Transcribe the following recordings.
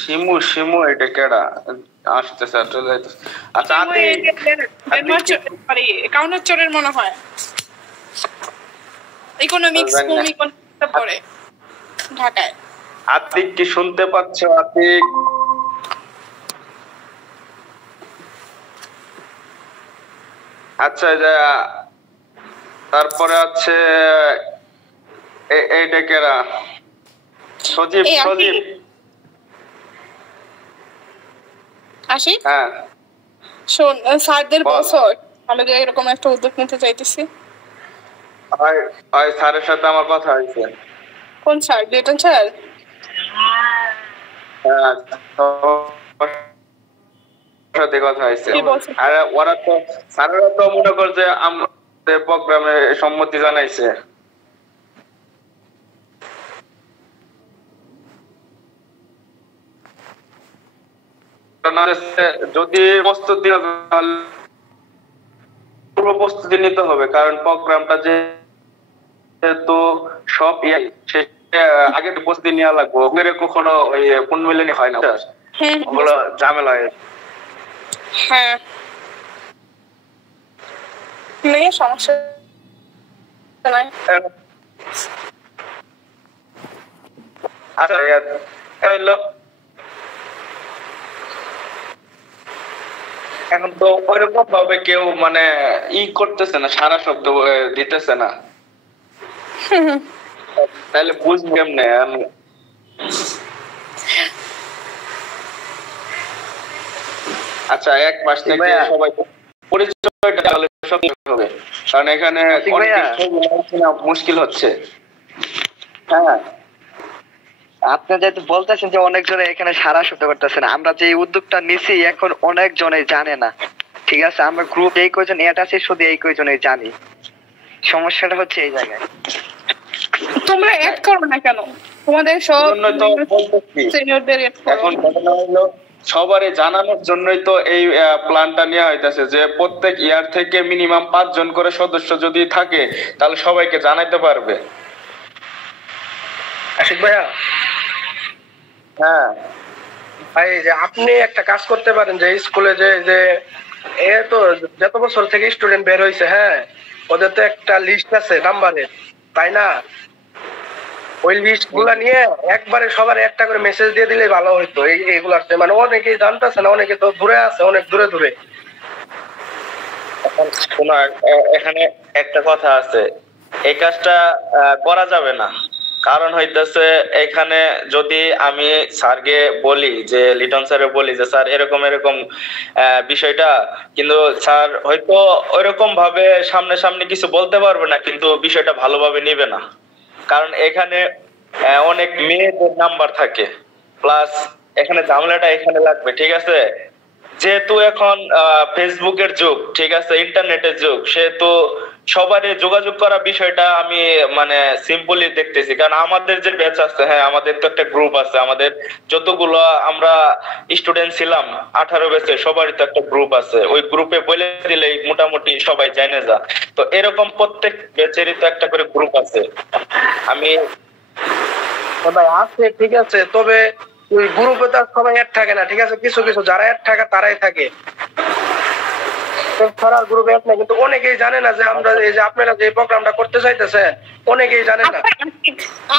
শিমু শিমু এটা কেডা আসতেছে চলে যাইতেছে। আচ্ছা কাউন্টারচরের মনে হয় ইকোনমিক্স ইকোনমিক্সটা পড়ে ঢাকায়। আতিক কি শুনতে পাচ্ছ? আতিক আচ্ছা তারপরে আছে এই ডেকেরা সজীব সজীব আসি। হ্যাঁ শোন স্যারদের বছর আমি যে এরকম একটা উদ্যোগ নিতে চাইতেছি। ওই স্যারের সাথে আমার কথা হয়েছে। কোন স্যার? লিটন স্যার? হ্যাঁ সাথে কথা হয়েছে। আর ওরা তো স্যারেরা তো মনে কর যে আমাদের প্রোগ্রামে সম্মতি জানাইছে। যদি প্রস্তুতি পূর্ব প্রস্তুতি নিতে হবে, কারণ প্রোগ্রামটা যেহেতু সব আগে প্রস্তুতি নেওয়া লাগবে। ওখানে কখনো ওই পুনর্মিলনী হয় না, ওগুলো ঝামেলা হয়। হ্যাঁ সমস্যা নাই। আচ্ছা এখন তো ওইরকম ভাবে কেউ মানে করতেছে না, সারা শব্দ দিতেছে না, তাহলে বুঝবো কেমনে? আচ্ছা এক মাস থেকে সবাই পরিচয়টা তাহলে সব হবে, কারণ এখানে মুশকিল হচ্ছে। হ্যাঁ আপনি যেহেতু বলতেছেন যে অনেকজনে এখানে সারা শব্দ করতেছেন, আমরা যে উদ্যোগটা নিছি এখন অনেকজনে জানে না, ঠিক আছে? আমরা গ্রুপ এই কয়জন অ্যাড আছি, শুধু এই কয়জনে জানি। সমস্যাটা হচ্ছে এই জায়গায়। তোমরা অ্যাড করো না কেন? তোমাদের সব সিনিয়রদের অ্যাড করো। এখন ঘটনা হলো সবারে জানানোর জন্যই তো এই প্ল্যানটা নেওয়া হইতাছে যে প্রত্যেক ইয়ার থেকে মিনিমাম 5 জন করে সদস্য যদি থাকে তাহলে সবাইকে জানাইতে পারবে। আশিক ভাইয়া, হ্যাঁ ভাই যে আপনি একটা কাজ করতে পারেন, যে স্কুলে যে তো যত বছর থেকে স্টুডেন্ট বের হয়েছে, হ্যাঁ ওদের তো একটা লিস্ট আছে নাম্বারের, তাই না? ওই লিস্ট গুলা নিয়ে একবারে সবার একটা করে মেসেজ দিয়ে দিলে ভালো হইতো। এইগুলার মানে অনেকেই জানতেছে না, অনেকে তো দূরে আছে, অনেক দূরে দূরে। এখানে একটা কথা আছে, এই কাজটা করা যাবে না, কারণ হইতেছে এখানে যদি আমি স্যারকে বলি, যে লিটন স্যারে বলি যে স্যার এরকম এরকম বিষয়টা, কিন্তু স্যার হয়তো ওইরকম ভাবে সামনে কিছু বলতে পারবে না, কিন্তু বিষয়টা ভালোভাবে নিবে না, কারণ এখানে অনেক মেয়েদের নাম্বার থাকে, প্লাস এখানে ঝামেলাটা এখানে লাগবে, ঠিক আছে? যেহেতু এখন ফেসবুকের যুগ, ঠিক আছে, ইন্টারনেটের যুগ, সেহেতু সবারই যোগাযোগ করা বিষয়টা আমি মানে সিম্পলি দেখতেছি। কারণ আমাদের যে ব্যাচ আছে, হ্যাঁ আমাদের তো একটা গ্রুপ আছে, আমাদের যতগুলো আমরা স্টুডেন্ট ছিলাম 18 ব্যাচে সবারই তো একটা গ্রুপ আছে, ওই গ্রুপে বলে দিলেই মোটামুটি সবাই জানে যা। তো এরকম প্রত্যেক ব্যাচেরই তো একটা করে গ্রুপ আছে। আমি ভাই আছে, ঠিক আছে, তবে ওই গ্রুপে তো সবাই অ্যাড থাকে না, ঠিক আছে? কিছু কিছু যারা অ্যাড থাকে তারাই থাকে, সারা গ্রুপে অ্যাড না। কিন্তু অনেকেই জানে না যে আমরা এই যে আপনারা যে প্রোগ্রামটা করতে চাইতেছেন, অনেকেই জানে না।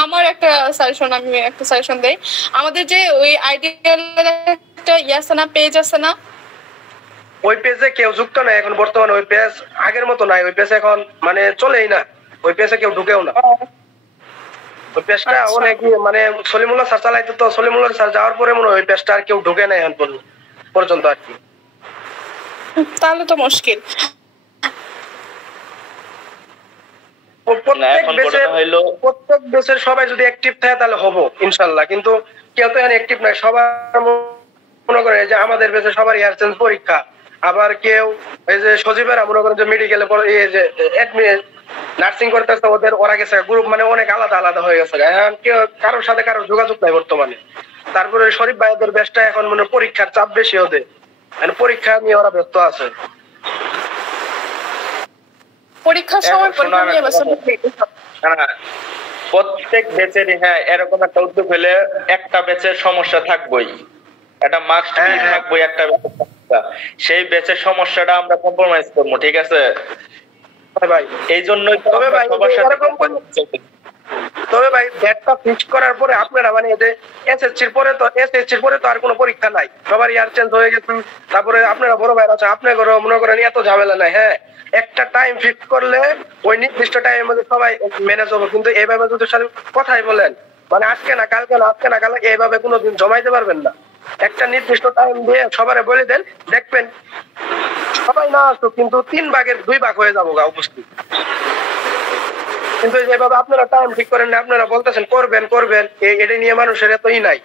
আমার একটা সাজেশন, আমি একটা সাজেশন দেই। আমাদের যে ওই আইডিয়াল একটা আছে না, পেজ আছে না, ওই পেজে কেউ যুক্ত নাই এখন বর্তমানে। ওই পেজ আগের মতো নাই, ওই পেজ এখন মানে চলেই না, ওই পেজে কেউ ঢুকেও না। ওই পেজটা অনেক মানে সলিমুল্লাহ স্যার চালাইতো, তো সলিমুল্লাহ স্যার যাওয়ার পরে মনে হয় ওই পেজটা আর কেউ ঢুকে নাই এখন পর্যন্ত আর কি। তাহলে তো মুশকিল। প্রত্যেক দেশের সবাই যদি অ্যাক্টিভ থাকে তাহলে হবো ইনশাল্লাহ, কিন্তু কেউ তো এখন অ্যাক্টিভ নাই। সবার মনে করে যে আমাদের দেশে সবার ইয়ার চেঞ্জ পরীক্ষা, আবার কেউ এই যে সজীবেরা মনে করেন যে মেডিকেলে যে নার্সিং করতেছে, ওরা গেছে গ্রুপ মানে অনেক আলাদা আলাদা হয়ে গেছে, এখন কেউ কারোর সাথে কারোর যোগাযোগ নাই বর্তমানে। তারপরে শরীফ ভাইদের বেশটা এখন মানে পরীক্ষার চাপ বেশি ওদের, পরীক্ষা নিয়ে ওরা ব্যস্ত আছে। পরীক্ষার সময় প্রত্যেক ব্যাচেরই হ্যাঁ এরকম একটা উদ্যোগ হলে একটা ব্যাচের সমস্যা থাকবেই, এটা মাস্ট থাকবেই একটা ব্যাচের সমস্যা। সেই ব্যাচের সমস্যাটা আমরা কম্প্রোমাইজ করবো, ঠিক আছে ভাই? এই জন্যই তো তবে ভাই সবার সাথে তবে ভাই ব্যাটটা ফিক্স করার পরে আপনারা মানে যে এসএসসির পরে তো আর কোনো পরীক্ষা নাই, সবার ইয়ার চেঞ্জ হয়ে গেছে। তারপরে আপনারা বড় ভাইরা আছে, আপনি মনে করেন এত ঝামেলা নাই। হ্যাঁ, একটা টাইম ফিক্স করলে ওই নির্দিষ্ট টাইমের মধ্যে সবাই ম্যানেজ হবে। কিন্তু এইভাবে যদি কথাই বলেন মানে আজকে না কালকে না আজকে না কালকে, এইভাবে কোনোদিন জমাইতে পারবেন না। একটা নির্দিষ্ট টাইম দিয়ে সবারে বলে দেন, দেখবেন সবাই না আসুক কিন্তু 3 ভাগের 2 ভাগ হয়ে যাবো গা উপস্থিত। কিন্তু যেভাবে আপনারা টাইম ঠিক করেন না, আপনারা বলতেছেন করবেন এটা নিয়ে মানুষের এতই নাই,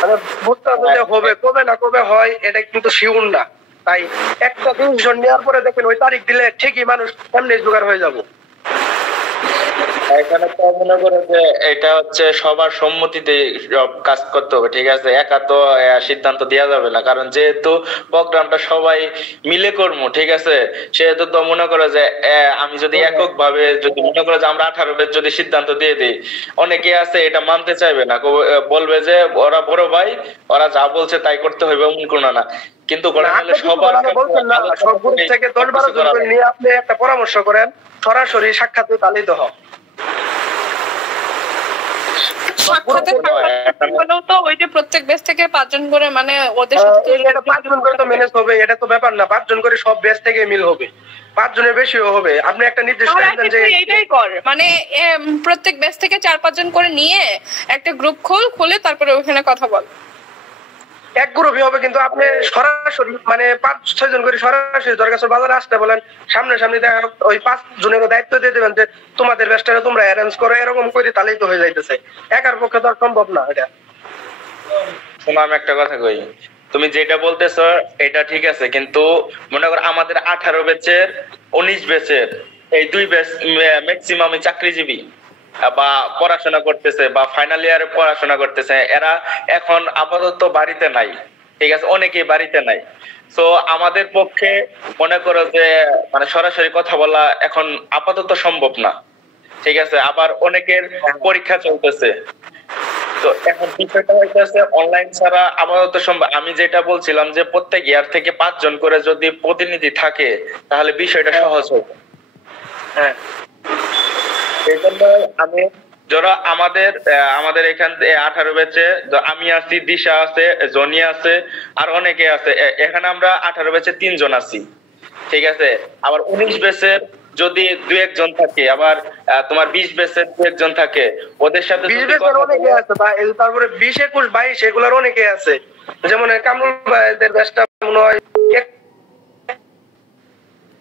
মানে বুঝতে হবে যে হবে কবে না কবে হয় এটা কিন্তু শিউর না। তাই একটা ডিসিশন নেওয়ার পরে দেখবেন ওই তারিখ দিলে ঠিকই মানুষ এমনি জোগাড় হয়ে যাবো। এখানে তো মনে করে যে এটা হচ্ছে সবার সম্মতিতে কাজ করতে হবে, ঠিক আছে, একা তো সিদ্ধান্ত দেওয়া যাবে না, কারণ যেহেতু প্রোগ্রামটা সবাই মিলে করবো, ঠিক আছে, সেহেতু তো মনে করো যে আমি যদি একক ভাবে যদি মনে করো যে আমরা 18 বের যদি সিদ্ধান্ত দিয়ে দিই, অনেকে আছে এটা মানতে চাইবে না, বলবে যে ওরা বড় ভাই, ওরা যা বলছে তাই করতে হবে, এমন কোনো না। কিন্তু সবার বলছেন না, সব গ্রুপ থেকে 10-12 জন করে নিয়ে আপনি একটা পরামর্শ করেন, সরাসরি সাক্ষাৎ তাহলেই তো হয়। তো ওই যে প্রত্যেক ব্যাচ থেকে 5 জন করে, মানে ওদের সাথে 5 জন করে তো ম্যানেজ হবে, এটা তো ব্যাপার না। 5 জন করে সব ব্যাচ থেকে মিল হবে, 5 জনের বেশিও হবে। আপনি একটা নির্দিষ্ট টাইম দেন যে এইটাই কর, মানে প্রত্যেক ব্যাচ থেকে 4-5 জন করে নিয়ে একটা গ্রুপ খুলে তারপরে ওখানে কথা বল। এক গ্রুপই হবে, কিন্তু আপনি সরাসরি মানে 5-6 জন করে সরাসরি দরকার বাজারে আসতে বলেন, সামনে দেখা ওই 5 জনের দায়িত্ব দিয়ে দেবেন যে তোমাদের ব্যাচটা তোমরা অ্যারেঞ্জ করো, এরকম করে তাহলেই তো হয়ে যাইতেছে। একার পক্ষে তো আর সম্ভব না এটা। শোনো আমি একটা কথা কই, তুমি যেটা বলতেছো এটা ঠিক আছে, কিন্তু মনে করো আমাদের 18 ব্যাচের 19 ব্যাচের এই 2 ব্যাচ ম্যাক্সিমাম চাকরিজীবী বা পড়াশোনা করতেছে বা ফাইনাল ইয়ারে পড়াশোনা করতেছে, এরা এখন আপাতত বাড়িতে নাই, ঠিক আছে, অনেকেই বাড়িতে নাই। তো আমাদের পক্ষে মনে করো যে মানে সরাসরি কথা বলা এখন আপাতত সম্ভব না, ঠিক আছে, আবার অনেকের পরীক্ষা চলতেছে। তো এখন বিষয়টা হইতেছে অনলাইন ছাড়া আপাতত সম্ভব। আমি যেটা বলছিলাম যে প্রত্যেক ইয়ার থেকে 5 জন করে যদি প্রতিনিধি থাকে তাহলে বিষয়টা সহজ হবে। হ্যাঁ, এই জন্য আমি যারা আমাদের এখান থেকে 18 ব্যাচে আমি আছি, দিশা আছে, জনি আছে, আর অনেকে আছে। এখানে আমরা 18 ব্যাচে 3 জন আছি, ঠিক আছে। আবার 19 ব্যাচের যদি 2-1 জন থাকে, আবার তোমার 20 ব্যাচের 2-1 জন থাকে, ওদের সাথে 20 ব্যাচের অনেকে আছে ভাই, তারপরে 20, 21, 22 এগুলোর অনেকে আছে। যেমন কামরুল ভাইদের ব্যাচটা মনে হয়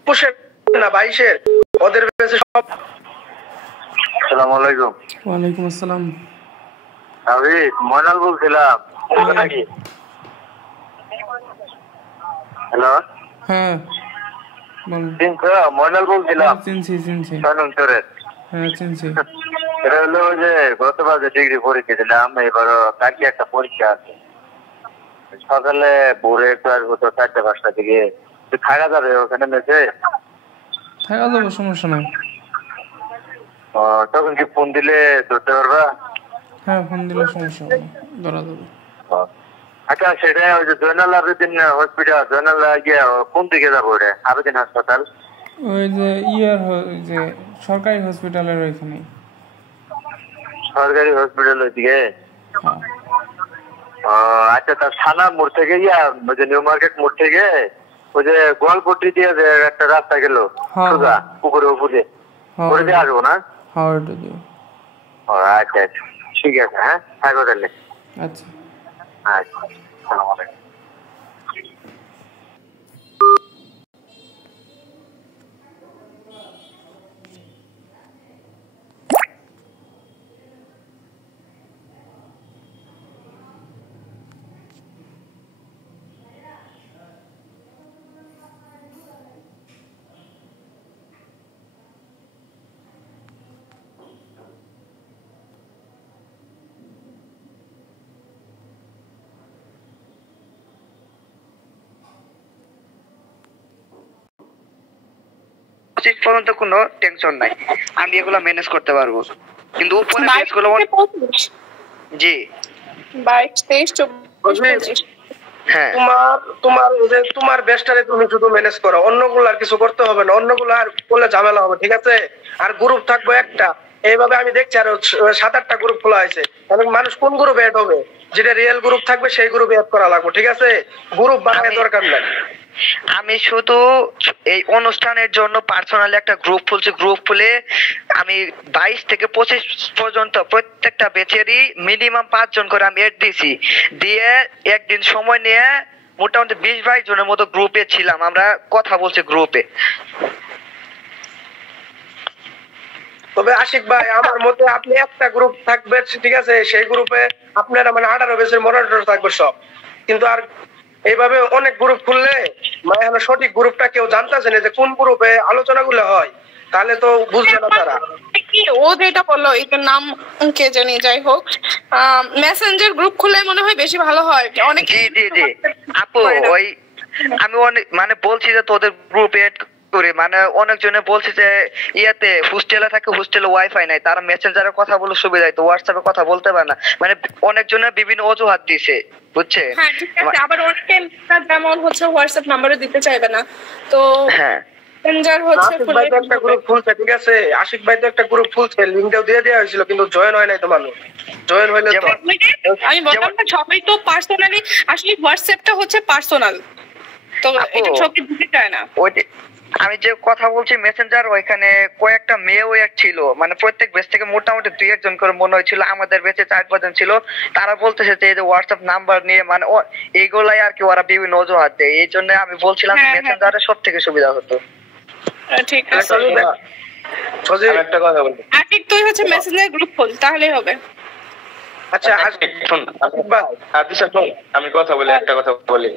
21 না 22 ওদের ব্যাচে সব। আসসালামু আলাইকুম। ওয়ালাইকুম আসসালাম। আমি ময়নাল বলছিলাম। হ্যালো, হ্যাঁ বলুন। চিনছো? ময়নাল বলছিলাম। চিনছি। হ্যাঁ চিনছি। এটা হলো যে গতবার যে ডিগ্রি পরীক্ষা দিলাম, এবারও কালকে একটা পরীক্ষা আছে। সকালে ভোরে একটু আসবো তো 4টা-5টা দিকে। থাকা যাবে ওখানে মেসে? থাকা যাবে, সমস্যা নাই। তখন কি ফোন দিলে ধরতে পারবা? হ্যাঁ ফোন দিলে সমস্যা হবে, ধরা যাবে। আচ্ছা, সেটা ওই যে জয়নাল আবেদিন হসপিটাল, জয়নাল গিয়ে কোন দিকে যাবো? ওটা আবেদিন হাসপাতাল, ওই যে যে সরকারি হসপিটালের ওইখানে। সরকারি হসপিটাল ওই দিকে? হ্যাঁ। আচ্ছা, তার থানা মোড় থেকে ওই যে নিউ মার্কেট মোড় থেকে ওই যে গোয়ালপট্টি দিয়ে যে একটা রাস্তা গেল সোজা পুকুরের উপরে, ওটা দিয়ে আসবো না? হ্যাঁ ওটা দিয়ে। আচ্ছা, ঠিক আছে। হ্যাঁ, থাকো তাহলে। আচ্ছা। আচ্ছা, আসসালামু আলাইকুম। পর্যন্ত কোনো টেনশন নাই, আমি এগুলো ম্যানেজ করতে পারবো। কিন্তু উপরে ব্যাচগুলো জি 22, 23, 24, 25। হ্যাঁ তোমার ওই যে তোমার বেস্টারে তুমি শুধু ম্যানেজ করো, অন্যগুলার কিছু করতে হবে না, অন্যগুলো আর করলে ঝামেলা হবে, ঠিক আছে? আর গ্রুপ থাকবে একটা, এইভাবে আমি দেখছি আরো 7-8টা গ্রুপ খোলা হয়েছে। এখন মানুষ কোন গ্রুপে অ্যাড হবে? যেটা রিয়েল গ্রুপ থাকবে সেই গ্রুপে অ্যাড করা লাগবে, ঠিক আছে? গ্রুপ বানানোর দরকার নাই। আমি শুধু এই অনুষ্ঠানের জন্য পার্সোনালি একটা গ্রুপ খুলছি। গ্রুপ খুলে আমি 22 থেকে 25 পর্যন্ত প্রত্যেকটা ব্যাচেরই মিনিমাম 5 জন করে আমি এড দিছি, দিয়ে একদিন সময় নিয়ে মোটামুটি 20-22 জনের মতো গ্রুপে ছিলাম, আমরা কথা বলছি গ্রুপে। তবে আশিক ভাই, আমার মতে আপনি একটা গ্রুপ থাকবে, ঠিক আছে? সেই গ্রুপে আপনারা মানে 18 ব্যাচের মডারেটর থাকবে সব। কিন্তু আর এইভাবে অনেক গ্রুপ খুললে মানে সঠিক গ্রুপটা কেউ জানতেছে না যে কোন গ্রুপে আলোচনাগুলো হয়, তাহলে তো বুঝবে না তারা। কি ও যেটা বললো এটার নাম কে জানি, যাই হোক মেসেঞ্জার গ্রুপ খুললে মনে হয় বেশি ভালো হয়। অনেক জি জি জি আপু, ওই আমি অনেক মানে বলছি যে তোদের গ্রুপে এড করে, মানে অনেকজনে বলছে যে ইয়াতে হোস্টেলে থাকে, হোস্টেলে ওয়াইফাই নাই, তারা মেসেঞ্জারে কথা বলে সুবিধা, তো হোয়াটসঅ্যাপে কথা বলতে পারে না, মানে অনেকজনে বিভিন্ন অজুহাত দিছে, বুঝছে? হ্যাঁ ঠিক আছে, আবার অনেকে যেমন হচ্ছে হোয়াটসঅ্যাপ নাম্বারও দিতে চাইবে না, তো হ্যাঁ মেসেঞ্জার হচ্ছে আশিক ভাই তো একটা গ্রুপ খুলছে, ঠিক আছে? আশিক ভাই তো একটা গ্রুপ খুলছে, লিংকটাও দিয়ে দেওয়া হয়েছিল, কিন্তু জয়েন হয় নাই তো মানুষ। জয়েন হইলে তো আমি বললাম না সবাই তো পার্সোনালি, আসলে হোয়াটসঅ্যাপটা হচ্ছে পার্সোনাল, তো এটা সবাই দিতে চায় না। আমি যে কথা বলছি মেসেঞ্জার, ওইখানে কয়েকটা মেয়েও এক ছিল, মানে প্রত্যেক বেচ থেকে মোটামুটি 2-1 জন করে মনে হয়েছিল, আমাদের বেচে 4-5 জন ছিল। তারা বলতেছে যে এই যে হোয়াটসঅ্যাপ নাম্বার নিয়ে মানে এইগুলাই আর কি ওরা বিভিন্ন অজুহাত দেয়, এই জন্য আমি বলছিলাম মেসেঞ্জারে সব থেকে সুবিধা হতো। ঠিক আছে, একটা কথা বলবো। আশিক তুই হচ্ছে মেসেঞ্জার গ্রুপ খোল, তাহলেই হবে। আচ্ছা আশিক শোন, আশিক ভাই আমি কথা বলি, একটা কথা বলি।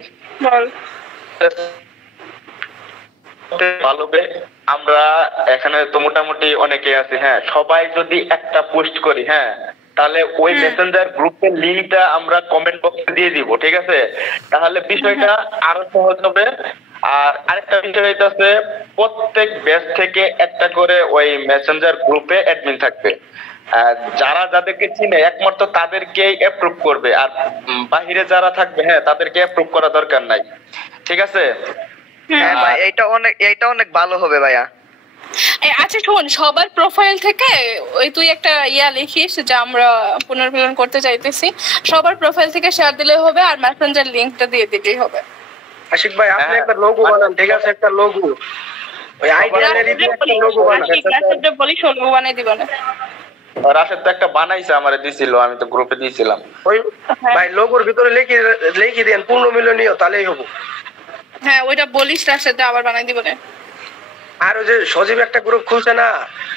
বল। ভালো হবে, আমরা এখানে তো মোটামুটি অনেকে আছি, হ্যাঁ, সবাই যদি একটা পোস্ট করি, হ্যাঁ, তাহলে ওই মেসেঞ্জার গ্রুপের লিংকটা আমরা কমেন্ট বক্সে দিয়ে দিব, ঠিক আছে? তাহলে বিষয়টা আরো সহজ হবে। আর আরেকটা বিষয় হইতাছে, প্রত্যেক ব্যাচ থেকে একটা করে ওই মেসেঞ্জার গ্রুপে অ্যাডমিন থাকবে, যারা যাদেরকে চিনে একমাত্র তাদেরকেই অ্যাপ্রুভ করবে, আর বাহিরে যারা থাকবে, হ্যাঁ, তাদেরকে অ্যাপ্রুভ করা দরকার নাই, ঠিক আছে? হ্যাঁ ভাই, এইটা অনেক ভালো হবে ভাইয়া। আচ্ছা শোন, সবার প্রোফাইল থেকে ওই তুই একটা লিখিস যে আমরা পুনর্মিলন করতে চাইতেছি, সবার প্রোফাইল থেকে শেয়ার দিলে হবে, আর মেসেঞ্জার লিংকটা দিয়ে দিলেই হবে। আশিক ভাই আপনি একটা লোগো বানান, ঠিক আছে? একটা লোগো, ওই আইডিয়ালেরই একটা লোগো বানান। রাশেদকে বলি লোগো বানাই দিবা না? রাশেদ তো একটা বানাইছে, আমারে দিছিল, আমি তো গ্রুপে দিয়েছিলাম। ওই ভাই লোগোর ভিতরে লিখে দেন পুনর্মিলনীয়, তাহলেই হবে। হ্যাঁ ওইটা বলিস রাশেদকে আবার বানাই দিব না। আর ওই যে সজীব একটা গ্রুপ খুলছে না,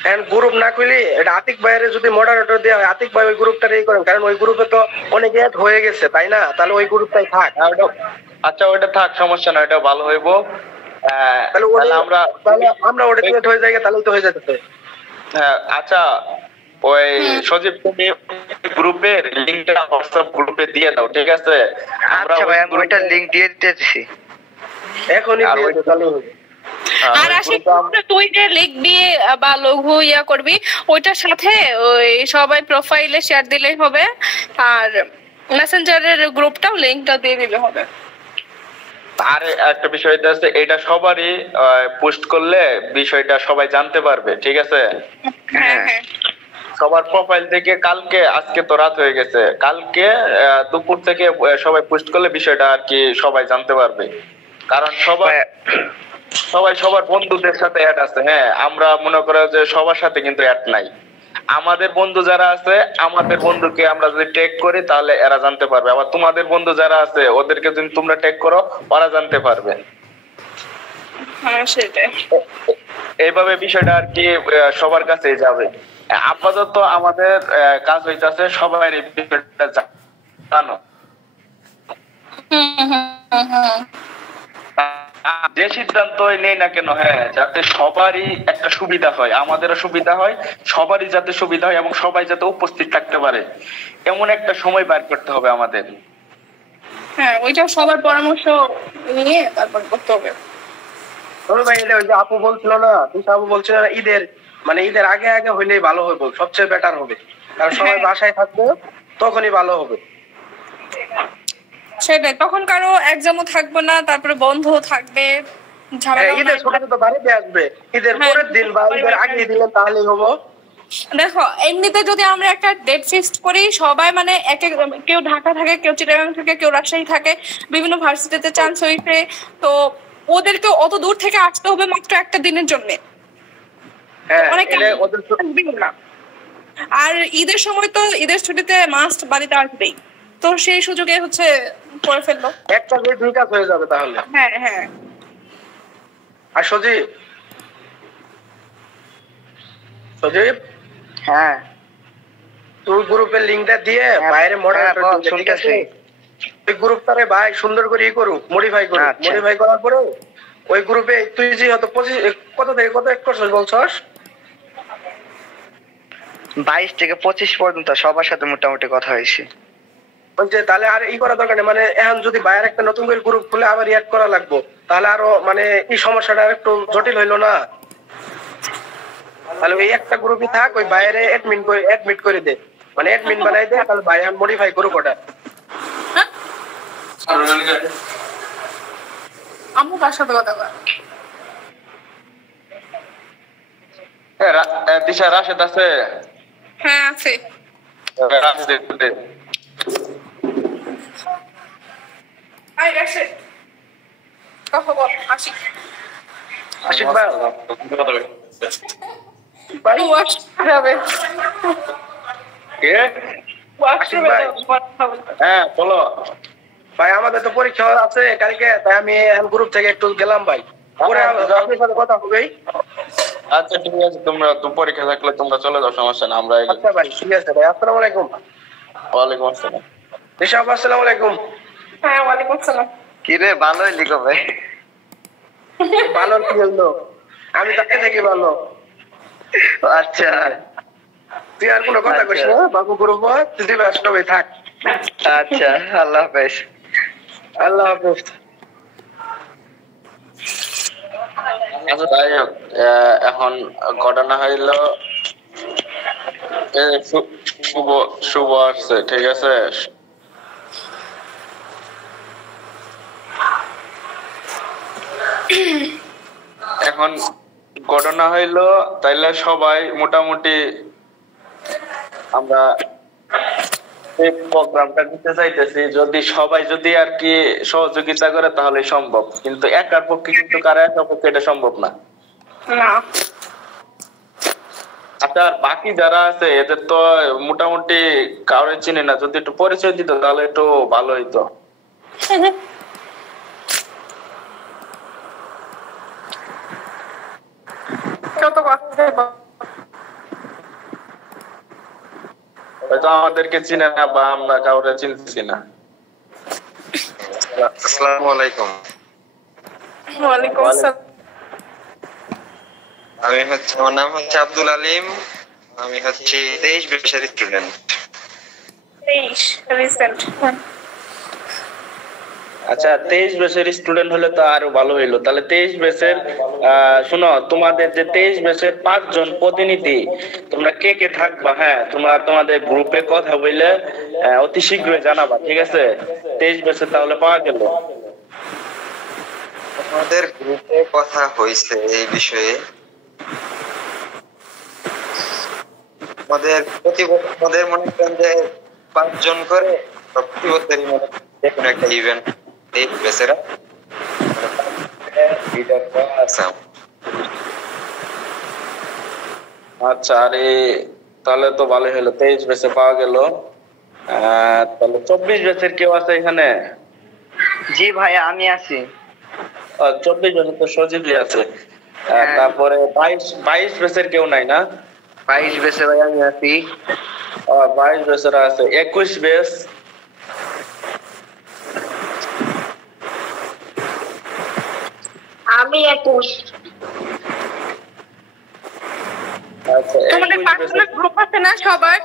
এখন গ্রুপ না খুলি এটা আতিক ভাইয়ের যদি মডারেটর দেওয়া হয়, আতিক ভাই ওই গ্রুপটা এই করেন, কারণ ওই গ্রুপে তো অনেক অ্যাড হয়ে গেছে, তাই না? তাহলে ওই গ্রুপটাই থাক। আচ্ছা ওইটা থাক, সমস্যা না, এটা ভালো হইব। তাহলে আমরা ওটা অ্যাড হয়ে যাই, তাহলেই তো হয়ে যেতে। হ্যাঁ আচ্ছা, ওই সজীব তুমি গ্রুপের লিংকটা হোয়াটসঅ্যাপ গ্রুপে দিয়ে দাও, ঠিক আছে? আচ্ছা ভাই, আমি ওইটার লিংক দিয়ে দিতেছি এখনই, তাহলে হবে। আর আশিক তুই যে লিখবি বা লঘু করবি, ওইটার সাথে ওই সবাই প্রোফাইলে শেয়ার দিলেই হবে, আর মেসেঞ্জারের গ্রুপটাও লিংকটা দিয়ে দিলে হবে। আর একটা বিষয় আছে, এটা সবারই পোস্ট করলে বিষয়টা সবাই জানতে পারবে, ঠিক আছে? হ্যাঁ হ্যাঁ, সবার প্রোফাইল থেকে কালকে, আজকে তো রাত হয়ে গেছে, কালকে দুপুর থেকে সবাই পোস্ট করলে বিষয়টা আর কি সবাই জানতে পারবে, কারণ সবাই সবার বন্ধুদের সাথে অ্যাড আছে, হ্যাঁ, আমরা মনে করো যে সবার সাথে কিন্তু অ্যাড নাই। আমাদের বন্ধু যারা আছে, আমাদের বন্ধুকে আমরা যদি ট্যাগ করি তাহলে এরা জানতে পারবে, আবার তোমাদের বন্ধু যারা আছে ওদেরকে যদি তোমরা ট্যাগ করো ওরা জানতে পারবে। হ্যাঁ সেটাই, এইভাবে বিষয়টা আর কি সবার কাছে যাবে। আপাতত আমাদের কাজ হইতাছে সবাই এই বিষয়টা জানো, যে সিদ্ধান্তই নেই না কেন, হ্যাঁ, যাতে সবারই একটা সুবিধা হয়, আমাদেরও সুবিধা হয়, সবারই যাতে সুবিধা হয় এবং সবাই যাতে উপস্থিত থাকতে পারে, এমন একটা সময় বের করতে হবে আমাদের। হ্যাঁ ওইটা সবার পরামর্শ নিয়ে তারপর করতে হবে। ভাই এটা ওই যে আপু বলছিল না, আপু বলছিল না ঈদের মানে ঈদের আগে আগে হইলেই ভালো হবে, সবচেয়ে বেটার হবে, কারণ সবাই বাসায় থাকবে, তখনই ভালো হবে। সেটাই, তখন কারো এক্সামও থাকবে না, তারপরে বন্ধও থাকবে, ঈদের ছুটিতে তো বাড়িতে আসবে, ঈদের পরের দিন বা ঈদের আগে দিলেন তাহলেই হবো। দেখো এমনিতে যদি আমরা একটা ডেট ফিক্সড করি, সবাই মানে কেউ ঢাকা থাকে, কেউ চিটাগাং থাকে, কেউ রাজশাহী থাকে, বিভিন্ন ভার্সিটিতে চান্স হইছে, তো ওদেরকে অত দূর থেকে আসতে হবে মাত্র একটা দিনের জন্য। আর ঈদের সময় তো ঈদের ছুটিতে মাস্ট বাড়িতে আসবেই, তো সেই সুযোগে হচ্ছে করে ফেললো, একটা যে দুই কাজ হয়ে যাবে তাহলে। হ্যাঁ হ্যাঁ। আর সজীব, সজীব হ্যাঁ তুই গ্রুপের লিংকটা দিয়ে বাইরে মডারেটর শুনতেছি, ওই গ্রুপটারে ভাই সুন্দর করে ই করুক, মডিফাই করুক, মডিফাই করার পরে ওই গ্রুপে তুই যে হয়তো 25 কত থেকে কত এক করছিস বলছস, 22 থেকে 25 পর্যন্ত সবার সাথে মোটামুটি কথা হয়েছে। বলছে তাহলে আর ই করা দরকার নেই, মানে এখন যদি বাইরে একটা নতুন করে গ্রুপ খুলে আবার অ্যাড করা লাগবে, তাহলে আরো মানে এই সমস্যাটা একটু জটিল হইলো না। তাহলে ওই একটা গ্রুপই থাক, ওই বাইরে অ্যাডমিট করে দে, মানে অ্যাডমিন বানাই দে, তাহলে বাইরে মডিফাই করুক ওটা। আম্মু কার সাথে কথা বলে? দিশা রাশেদ আছে? হ্যাঁ আছে। আই রাশেদ কথা বল। আশিক ভাই ভাই ওয়াশ হবে কে? আশিক ভাই, হ্যাঁ বলো ভাই আমাদের তো পরীক্ষা আছে কালকে, তাই আমি গ্রুপ থেকে একটু গেলাম ভাই, পরে আপনার সাথে কথা হবে। আচ্ছা ঠিক আছে, তোমরা তো পরীক্ষা থাকলে তোমরা চলে যাও, সমস্যা না। আমরা আচ্ছা ভাই ঠিক আছে ভাই, আসসালামু আলাইকুম। ওয়ালাইকুম আসসালাম। ঋষভ আসসালামু আলাইকুম। হ্যাঁ ওয়ালাইকুম আসসালাম। কি রে ভালোই লিখো ভাই। ভালো কি হলো, আমি তাকে থেকে ভালো। আচ্ছা তুই আর কোনো কথা কইস না বাবু, গ্রুপ তুই ব্যস্ত হয়ে থাক। আচ্ছা আল্লাহ হাফেজ। আল্লাহ হাফেজ। আচ্ছা যাই হোক, এখন ঘটনা হইল শুভ আসছে, ঠিক আছে? এখন ঘটনা হইল তাইলে সবাই মোটামুটি আমরা এই প্রোগ্রামটা দিতে চাইতেছি, যদি সবাই যদি আর কি সহযোগিতা করে তাহলে সম্ভব, কিন্তু একার পক্ষে কিন্তু কারো একার পক্ষে এটা সম্ভব না। আচ্ছা আর বাকি যারা আছে এদের তো মোটামুটি কাউরে চিনি না, যদি একটু পরিচয় দিত তাহলে একটু ভালো হইতো। হয়তো আমাদেরকে চিনে না বা আমরা কাউরে চিনতেছি না। আসসালামু আলাইকুম। ওয়ালাইকুম আসসালাম। আমার নাম হচ্ছে আব্দুল আলিম, আমি হচ্ছে 23 বছরের স্টুডেন্ট। 23 রিসেন্ট। আচ্ছা 23 বছরের স্টুডেন্ট হলে তো আরো ভালো হইলো। তাহলে 23 বছর, শোনো তোমাদের যে 23 বছর 5 জন প্রতিনিধি, তোমরা কে কে থাকবা? হ্যাঁ তোমরা তোমাদের গ্রুপে কথা বলে অতি শীঘ্রই জানাবা, ঠিক আছে? 23 বছর তাহলে পাওয়া গেল। আমাদের গ্রুপে কথা হয়েছে এই বিষয়ে, আমাদের মনে করেন যে 5 জন করে প্রতি বছরই মনে করেন একটা ইভেন্ট এই বেসেরা আচ্ছা আরে তাহলে তো ভালোই হলো, 23 বছর পাওয়া গেল। তাহলে 24 বছর কেউ আছে এখানে? জি ভাইয়া আমি আছি। 24 বছর তো সজীবই আছে। তারপরে 22 বছর কেউ নাই না? 22 বছর ভাই আমি আছি। 22 বছর আছে। 21 বেস? আমি 21। আচ্ছা তোমাদের পার্সোনাল গ্রুপ আছে না সবার?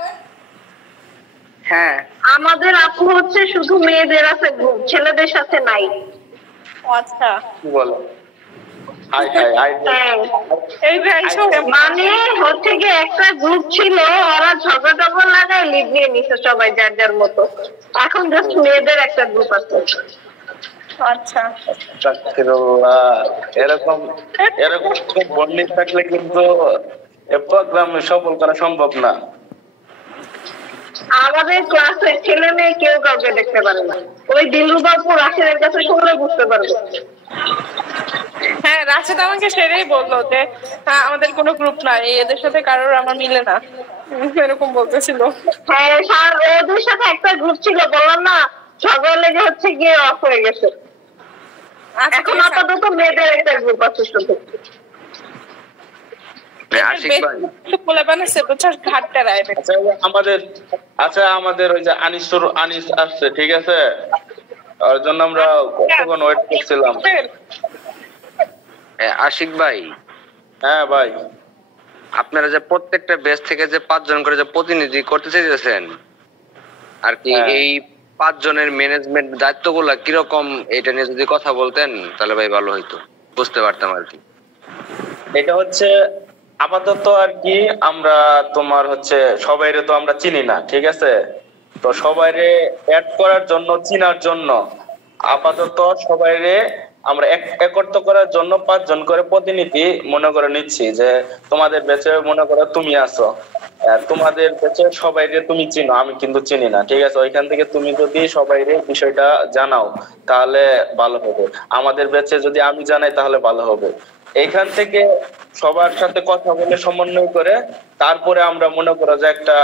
হ্যাঁ আমাদের আপু হচ্ছে শুধু মেয়েদের আছে গ্রুপ, ছেলেদের সাথে নাই। আচ্ছা কি বলো? হাই হাই হাই হ্যাঁ, এই যে আইসো মানে হচ্ছে কি একটা গ্রুপ ছিল, ওরা ঝগড়া টগড়া লাগায় লিড নিয়ে নিছে সবাই যার যার মতো। এখন জাস্ট মেয়েদের একটা গ্রুপ আছে। আচ্ছা আস্তাগফিরুল্লাহ। এরকম এরকম বন্ডিং থাকলে কিন্তু প্রোগ্রাম সফল করা সম্ভব না। আমাদের ক্লাসের ছেলে মেয়ে কেউ কাউকে দেখতে পারে না। ওই দিলরুবাপুর রাশেদের কাছে শুনলে বুঝতে পারবে। হ্যাঁ, রাশেদ আমাকে সেটাই বললো যে আমাদের কোনো গ্রুপ নাই, এদের সাথে কারোর আমার মিলে না, এরকম বলতেছিল। হ্যাঁ, ওদের সাথে একটা গ্রুপ ছিল, বললাম না ঝগড়া লেগে হচ্ছে গিয়ে অফ হয়ে গেছে। এখন আপাতত মেয়েদের একটা গ্রুপ আছে শুধু। আশিক ভাই আমাদের ওই যে আনিস আসছে, ঠিক আছে, ওর জন্য আমরা কতক্ষণ ওয়েট করছিলাম। আশিক ভাই, হ্যাঁ ভাই, আপনারা যে প্রত্যেকটা ব্যাচ থেকে যে 5 জন করে যে প্রতিনিধি করতে চাইতেছেন আর কি, এই 5 জনের ম্যানেজমেন্ট দায়িত্বগুলা কিরকম, এটা নিয়ে যদি কথা বলতেন তাহলে ভাই ভালো হইতো, বুঝতে পারতাম আর কি। এটা হচ্ছে আপাতত আর কি, আমরা তোমার হচ্ছে সবাইরে তো আমরা চিনি না, ঠিক আছে, তো সবাইরে অ্যাড করার জন্য, চিনার জন্য আপাতত সবাইরে আমরা একত্র করার জন্য 5 জন করে প্রতিনিধি মনে করে নিচ্ছি। যে তোমাদের ব্যাচে মনে করো তুমি আছো, তোমাদের ব্যাচে সবাইরে তুমি চিনো, আমি কিন্তু চিনি না, ঠিক আছে, ওইখান থেকে তুমি যদি সবাইরে বিষয়টা জানাও তাহলে ভালো হবে। আমাদের ব্যাচে যদি আমি জানাই তাহলে ভালো হবে। এইখান থেকে সবার সাথে কথা বলে সমন্বয় করে তারপরে আমরা মনে করো যে একটা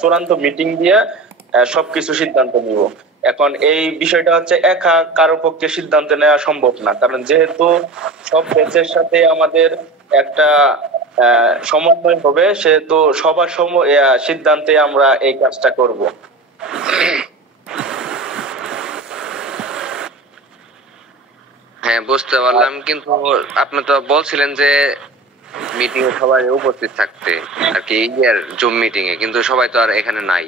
চূড়ান্ত মিটিং দিয়ে সবকিছু সিদ্ধান্ত নিব। এখন এই বিষয়টা হচ্ছে একা কারো পক্ষে সিদ্ধান্ত নেওয়া সম্ভব না, কারণ যেহেতু সব ব্যাচের সাথে আমাদের একটা সমন্বয় হবে, সেহেতু সবার সিদ্ধান্তে আমরা এই কাজটা করব। হ্যাঁ, বুঝতে পারলাম, কিন্তু আপনি তো বলছিলেন যে মিটিং এ সবাই উপস্থিত থাকতে আর কি, ইয়ার জুম মিটিং এ, কিন্তু সবাই তো আর এখানে নাই।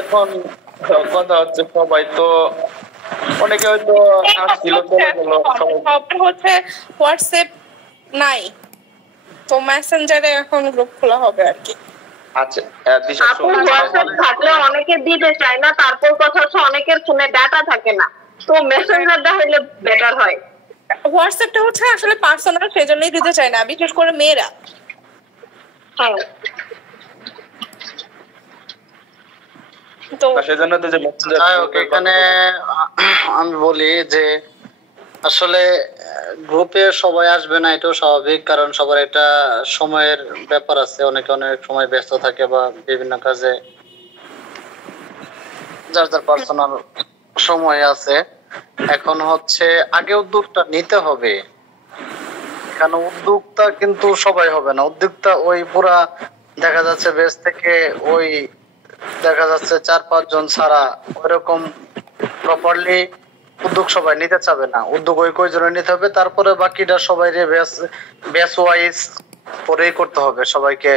এখন কথা হচ্ছে সবাই তো, অনেকে হয়তো আসছিল চলে গেল, সবার হচ্ছে হোয়াটসঅ্যাপ নাই, তো মেসেঞ্জারে এখন গ্রুপ খোলা হবে আর কি। আচ্ছা, আপু হোয়াটসঅ্যাপ থাকলে অনেকে দিতে চায় না, তারপর কথা হচ্ছে অনেকের ফোনে ডাটা থাকে না, তো মেসেঞ্জারটা হইলে বেটার হয়। হোয়াটসঅ্যাপটা হচ্ছে আসলে পার্সোনাল, সেজন্যই দিতে চায় না, বিশেষ করে মেয়েরা। হ্যাঁ, তো সেজন্য তো যে এখানে আমি বলি যে আসলে গ্রুপে সবাই আসবে না, এটাও স্বাভাবিক, কারণ সবার একটা সময়ের ব্যাপার আছে, অনেকে অনেক সময় ব্যস্ত থাকে বা বিভিন্ন কাজে যার যার পার্সোনাল সময় আছে। এখন হচ্ছে আগে উদ্যোগটা নিতে হবে, কারণ উদ্যোগটা কিন্তু সবাই হবে না, উদ্যোগটা ওই পুরা দেখা যাচ্ছে বেস থেকে ওই দেখা যাচ্ছে 4-5 জন ছাড়া ওইরকম প্রপারলি উদ্যোগ সবাই নিতে চাবে না। উদ্যোগ ওই কয়জনের নিতে হবে, তারপরে বাকিটা সবাই ব্যাচ ওয়াইজ পরেই করতে হবে, সবাইকে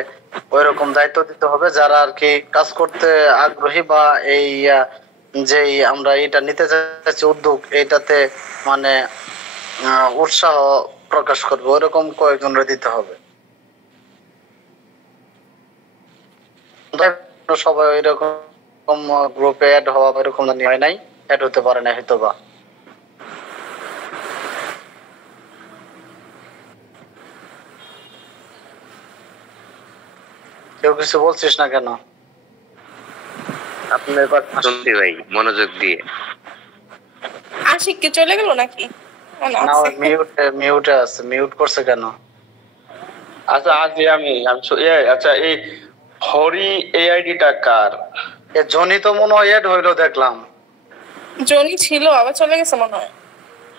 ওইরকম দায়িত্ব দিতে হবে যারা আর কি কাজ করতে আগ্রহী বা এই যেই আমরা এটা নিতে চাইছি উদ্যোগ, এইটাতে মানে উৎসাহ প্রকাশ করবে, ওইরকম কয়েকজনের দিতে হবে। সবাই ওইরকম গ্রুপে অ্যাড হওয়া এরকম হয় নাই, অ্যাড হতে পারে না হয়তো বা। কেউ কিছু বলছিস না কেন? আপনার কথা শুনছি ভাই মনোযোগ দিয়ে। আশিক কি চলে গেল নাকি? না, মিউটে আছে, মিউট করছে কেন? আচ্ছা আমি আচ্ছা, এই হরি এআইডিটা কার? জনি তো মনে হয় অ্যাড হইলো, দেখলাম জনি ছিল, আবার চলে গেছে মনে হয়।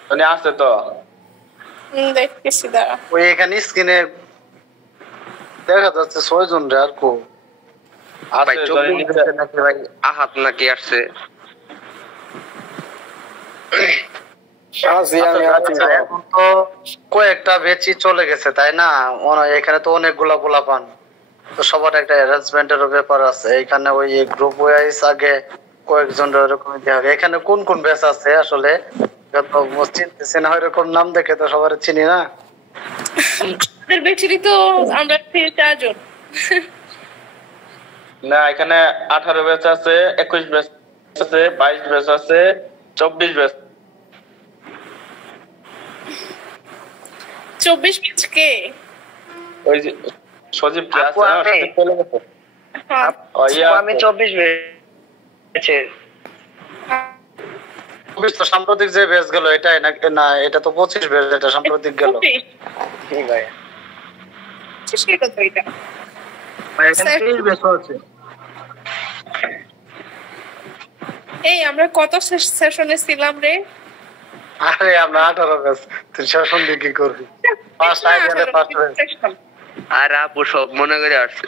জনি আছে তো, দেখতেছি দাঁড়া। ওই এখানে স্ক্রিনে দেখা যাচ্ছে 6 জন রে, আর কো ভাই 24 দিন নাকি ভাই আহাত নাকি আসছে। এখন তো কয়েকটা বেচি চলে গেছে তাই না, এখানে তো অনেকগুলা পোলাপান, তো সবার একটা অ্যারেঞ্জমেন্টের ব্যাপার আছে। এখানে ওই গ্রুপ ওয়াইজ আগে কয়েকজন এরকম দেওয়া হবে। এখানে কোন কোন ব্যাচ আছে আসলে চিনতেছি না, এরকম নাম দেখে তো সবার চিনি না। ব্যাচেরই তো আমরা 4 জন। না, এখানে 18 ব্যাচ আছে, 21 ব্যাচ আছে, 22 ব্যাচ আছে, 24 ব্যাচ। 24 ব্যাচ কে? ওই যে সজীব কি আছে? আমি 24 ব্যাচের। 24 তো সাম্প্রতিক যে ব্যাচ গেল এটাই না, এটা তো 25 ব্যাচ, এটা সাম্প্রতিক গেল। ঠিক ভাই, সেটা তো এটা ভাই এখানে 23 ব্যাচ আছে। এই আমরা কত সেশনে ছিলাম রে? আরে আমরা 18 ব্যাচ, তুই সেশন দিয়ে কি করবি? ফার্স্ট আইডিয়ালে ফার্স্ট ব্যাচ। আর আপু সব মনে করে আসছে।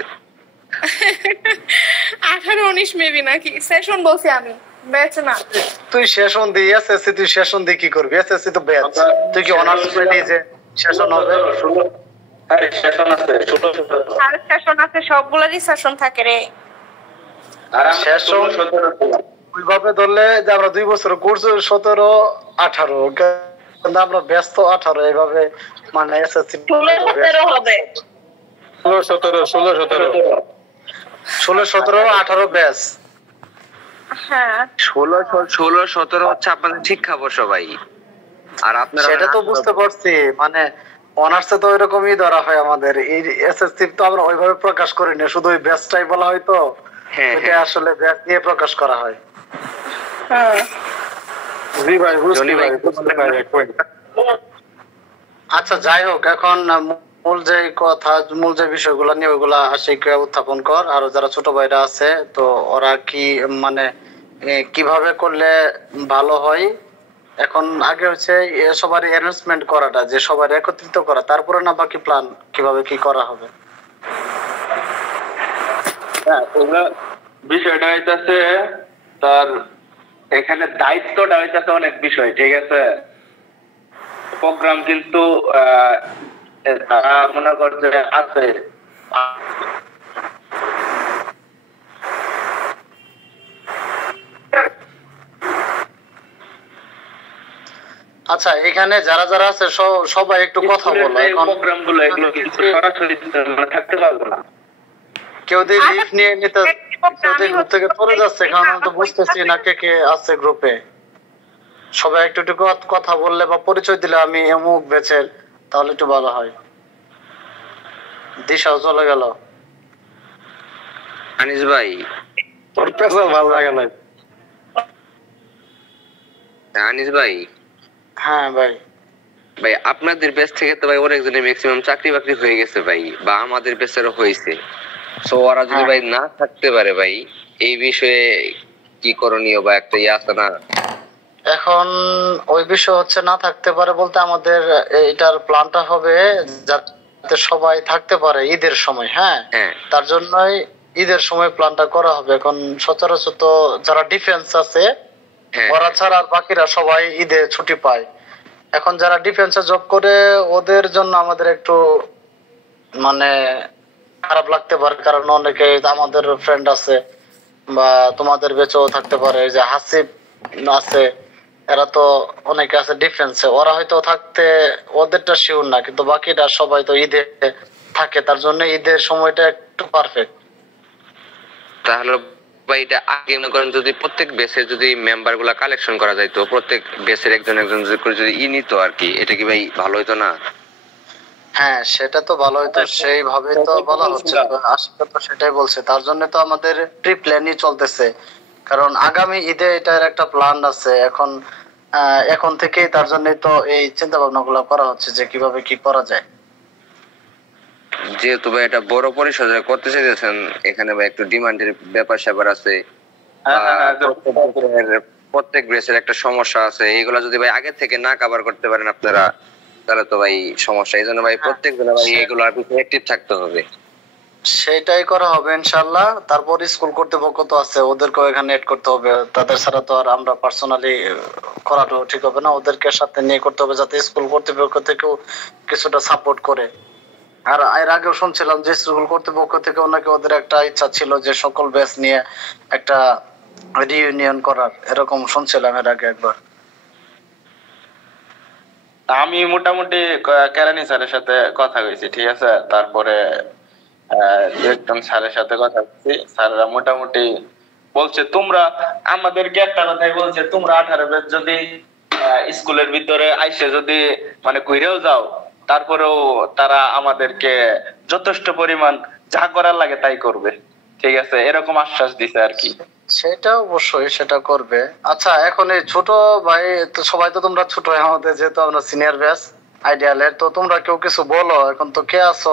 18-19 মেবি নাকি সেশন বলছি আমি, ব্যাচ না। তুই সেশন দিয়ে এসএসসি, তুই সেশন দিয়ে কি করবি? এসএসসি তো ব্যাচ, তুই কি অনার্স পেলি যে সেশন হবে? হ্যাঁ, সেশন আছে, 16 আর সেশন আছে, সবগুলোরই সেশন থাকে রে। আর আমরা সেশন 17 ওইভাবে ধরলে যে আমরা 2 বছর কোর্স 17-18, কিন্তু আমরা ব্যস্ত 18, এইভাবে মানে এসএসসি 16-17 হবে। 16-17-18 ব্যাচ। হ্যাঁ 16-17 হচ্ছে আপনাদের শিক্ষাবর্ষ ভাই। আর আপনারা সেটা তো বুঝতে পারছি, মানে অনার্সে তো এরকমই ধরা হয় আমাদের। এই এসএসসি তো আমরা ওইভাবে প্রকাশ করি না, শুধু ওই ব্যাচটাই বলা হয়, তো এটা আসলে ব্যাচ দিয়ে প্রকাশ করা হয়। জি ভাই, বুঝতে পারি। আচ্ছা যাই হোক, এখন মূল যে বিষয়গুলো নিয়ে ওইগুলা আশিককে উত্থাপন কর। আর যারা ছোট ভাইরা আছে তো ওরা কি মানে কিভাবে করলে ভালো হয়। এখন আগে হচ্ছে সবার অ্যারেঞ্জমেন্ট করাটা, যে সবার একত্রিত করা, তারপরে না বাকি প্ল্যান কিভাবে কি করা হবে। হ্যাঁ, বিষয়টা হইতাছে তার এখানে দায়িত্বটা হইতাছে অনেক বিষয়, ঠিক আছে। প্রোগ্রাম কিন্তু মনে করছে আছে, আচ্ছা এখানে যারা যারা আছে সবাই একটু কথা বলো। এখন প্রোগ্রাম গুলো এগুলো কিন্তু সরাসরি থাকতে পারবো না। কেউ যদি লিভ নিয়ে নিতে গ্রুপ থেকে চলে যাচ্ছে, কারণ আমি তো বুঝতেছি না কে কে আছে গ্রুপে। সবাই একটু একটু কথা বললে বা পরিচয় দিলে আমি এমুক বেচের, তাহলে একটু ভালো হয়। দিশাও চলে গেল। আনিস ভাই, তোর পেশা ভালো লাগে না। আনিস ভাই, হ্যাঁ ভাই, আপনাদের ব্যাচ থেকে তো ভাই অনেকজনের ম্যাক্সিমাম চাকরি বাকরি হয়ে গেছে ভাই, বা আমাদের ব্যাচেরও হয়েছে। সো ওরা যদি ভাই না থাকতে পারে ভাই, এই বিষয়ে কি করণীয় বা একটা আছে না? এখন ওই বিষয় হচ্ছে না থাকতে পারে বলতে, আমাদের এটার প্ল্যানটা হবে যাতে সবাই থাকতে পারে ঈদের সময়। হ্যাঁ, তার জন্যই ঈদের সময় প্ল্যানটা করা হবে। এখন সচরাচর তো যারা ডিফেন্স আছে ওরা ছাড়া আর বাকিরা সবাই ঈদে ছুটি পায়। এখন যারা ডিফেন্সে জব করে ওদের জন্য আমাদের একটু মানে খারাপ লাগতে পারে, কারণ অনেকে আমাদের ফ্রেন্ড আছে বা তোমাদের বেঁচেও থাকতে পারে, যে হাসিব আছে, এরা তো অনেকে আছে ডিফেন্সে, ওরা হয়তো থাকতে ওদেরটা শিওর না, কিন্তু বাকিরা সবাই তো ঈদে থাকে, তার জন্য ঈদের সময়টা একটু পারফেক্ট। তাহলে ভাই এটা আগে মনে করেন যদি প্রত্যেক বেসের যদি মেম্বার গুলা কালেকশন করা যাইতো, প্রত্যেক বেসের একজন একজন যদি নিত আর কি, এটা কি ভাই ভালো হইতো না? হ্যাঁ সেটা তো ভালো হইতো, সেইভাবে তো বলা হচ্ছে, আশিকা তো সেটাই বলছে। তার জন্য তো আমাদের প্রি প্ল্যানই চলতেছে, কারণ আগামী ঈদে এটার একটা প্ল্যান আছে। এখন থেকেই তার জন্য তো এই চিন্তা ভাবনা গুলো করা হচ্ছে যে কিভাবে কি করা যায়। যেহেতু ভাই এটা বড় পরিসরে করতে চাইতেছেন, এখানে ভাই একটু ডিমান্ডের ব্যাপার স্যাপার আছে, প্রত্যেক ব্রেসের একটা সমস্যা আছে, এইগুলা যদি ভাই আগে থেকে না কভার করতে পারেন আপনারা, তাহলে তো ভাই সমস্যা। এই জন্য ভাই প্রত্যেক দিন ভাই এগুলোর পিছনে অ্যাক্টিভ থাকতে হবে। সেটাই করা হবে ইনশাআল্লাহ। তারপর স্কুল কর্তৃপক্ষ তো আছে, ওদেরকেও এখানে এড করতে হবে। তাদের ছাড়া তো আর আমরা পার্সোনালি করাটাও ঠিক হবে না, ওদেরকে সাথে নিয়ে করতে হবে, যাতে স্কুল কর্তৃপক্ষ থেকেও কিছুটা সাপোর্ট করে। আর এর আগেও শুনছিলাম যে স্কুল কর্তৃপক্ষ থেকে নাকি ওদের একটা ইচ্ছা ছিল যে সকল ব্যাচ নিয়ে একটা রিইউনিয়ন করার, এরকম শুনছিলাম এর আগে একবার। আমি মোটামুটি কেরানি স্যারের সাথে কথা কইছি, ঠিক আছে। তারপরে একজন স্যারের সাথে কথা বলছি, স্যাররা মোটামুটি বলছে তোমরা আমাদেরকে একটা কথাই বলছে, তোমরা 18 ব্যাচ যদি স্কুলের ভিতরে আইসে যদি মানে ঘুরেও যাও, তারপরেও তারা আমাদেরকে যথেষ্ট পরিমাণ যা করার লাগে তাই করবে, ঠিক আছে, এরকম আশ্বাস দিছে আর কি। সেটা অবশ্যই সেটা করবে। আচ্ছা, এখন এই ছোট ভাই তো সবাই তো তোমরা ছোট, আমাদের যেহেতু আমরা সিনিয়র ব্যাচ আইডিয়ালের, তো তোমরা কেউ কিছু বলো। এখন তো কে আছো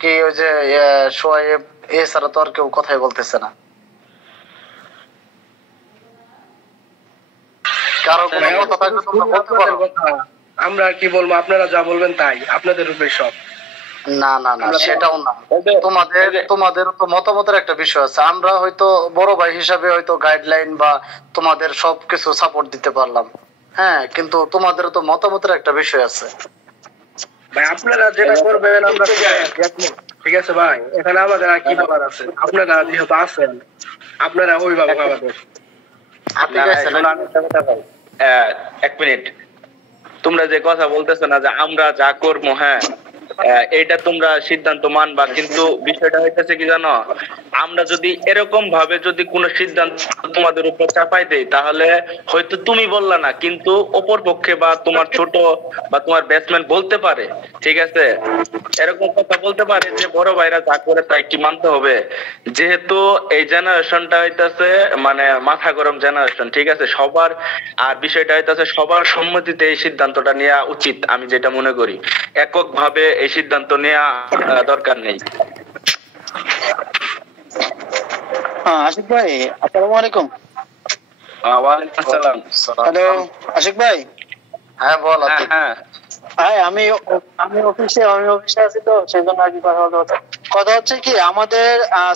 কি ওই যে সোয়াইব এছাড়া তো আর কেউ কথাই বলতেছে না, কারো কোনো কথা থাকলে তোমরা বলতে পারো। আমরা কি বলবো, আপনারা যা বলবেন তাই, আপনাদের উপরে সব। না না না, সেটাও না, তোমাদের তো মতামতের একটা বিষয় আছে। আমরা হয়তো বড় ভাই হিসাবে হয়তো গাইডলাইন বা তোমাদের সবকিছু সাপোর্ট দিতে পারলাম, হ্যাঁ, কিন্তু তোমাদের তো মতামতের একটা বিষয় আছে ভাই। আপনারা যেটা করবেন আমরা ঠিক আছে ভাই, এখানে আমাদের আর কি বলার আছে, আপনারা যেহেতু আছেন আপনারা অভিভাবক আমাদের। এক মিনিট, তোমরা যে কথা বলতেছো না যে আমরা যা করবো, হ্যাঁ এইটা তোমরা সিদ্ধান্ত মানবা, কিন্তু বিষয়টা হইতেছে কি জানো, আমরা যদি এরকম ভাবে যদি কোনো সিদ্ধান্ত তোমাদের উপর চাপাই দেই, তাহলে হয়তো তুমি বললা না, কিন্তু অপর পক্ষে বা তোমার ছোট বা তোমার ব্যাটসম্যান বলতে পারে, ঠিক আছে, এরকম কথা বলতে পারে যে বড় ভাইরা যা করে তাই কি মানতে হবে। যেহেতু এই জেনারেশনটা হইতেছে মানে মাথা গরম জেনারেশন, ঠিক আছে, সবার আর বিষয়টা হইতেছে সবার সম্মতিতে এই সিদ্ধান্তটা নেওয়া উচিত, আমি যেটা মনে করি। একক ভাবে এই সিদ্ধান্ত নেওয়া দরকার নেই। আশিক ভাই, আসসালামু আলাইকুম। ওয়ালাইকুম আসসালাম। হ্যালো আশিক ভাই। হ্যাঁ বল। হ্যাঁ, আমি অফিসে আছি, তো সেজন্য আর কি কথা হচ্ছে কি, আমাদের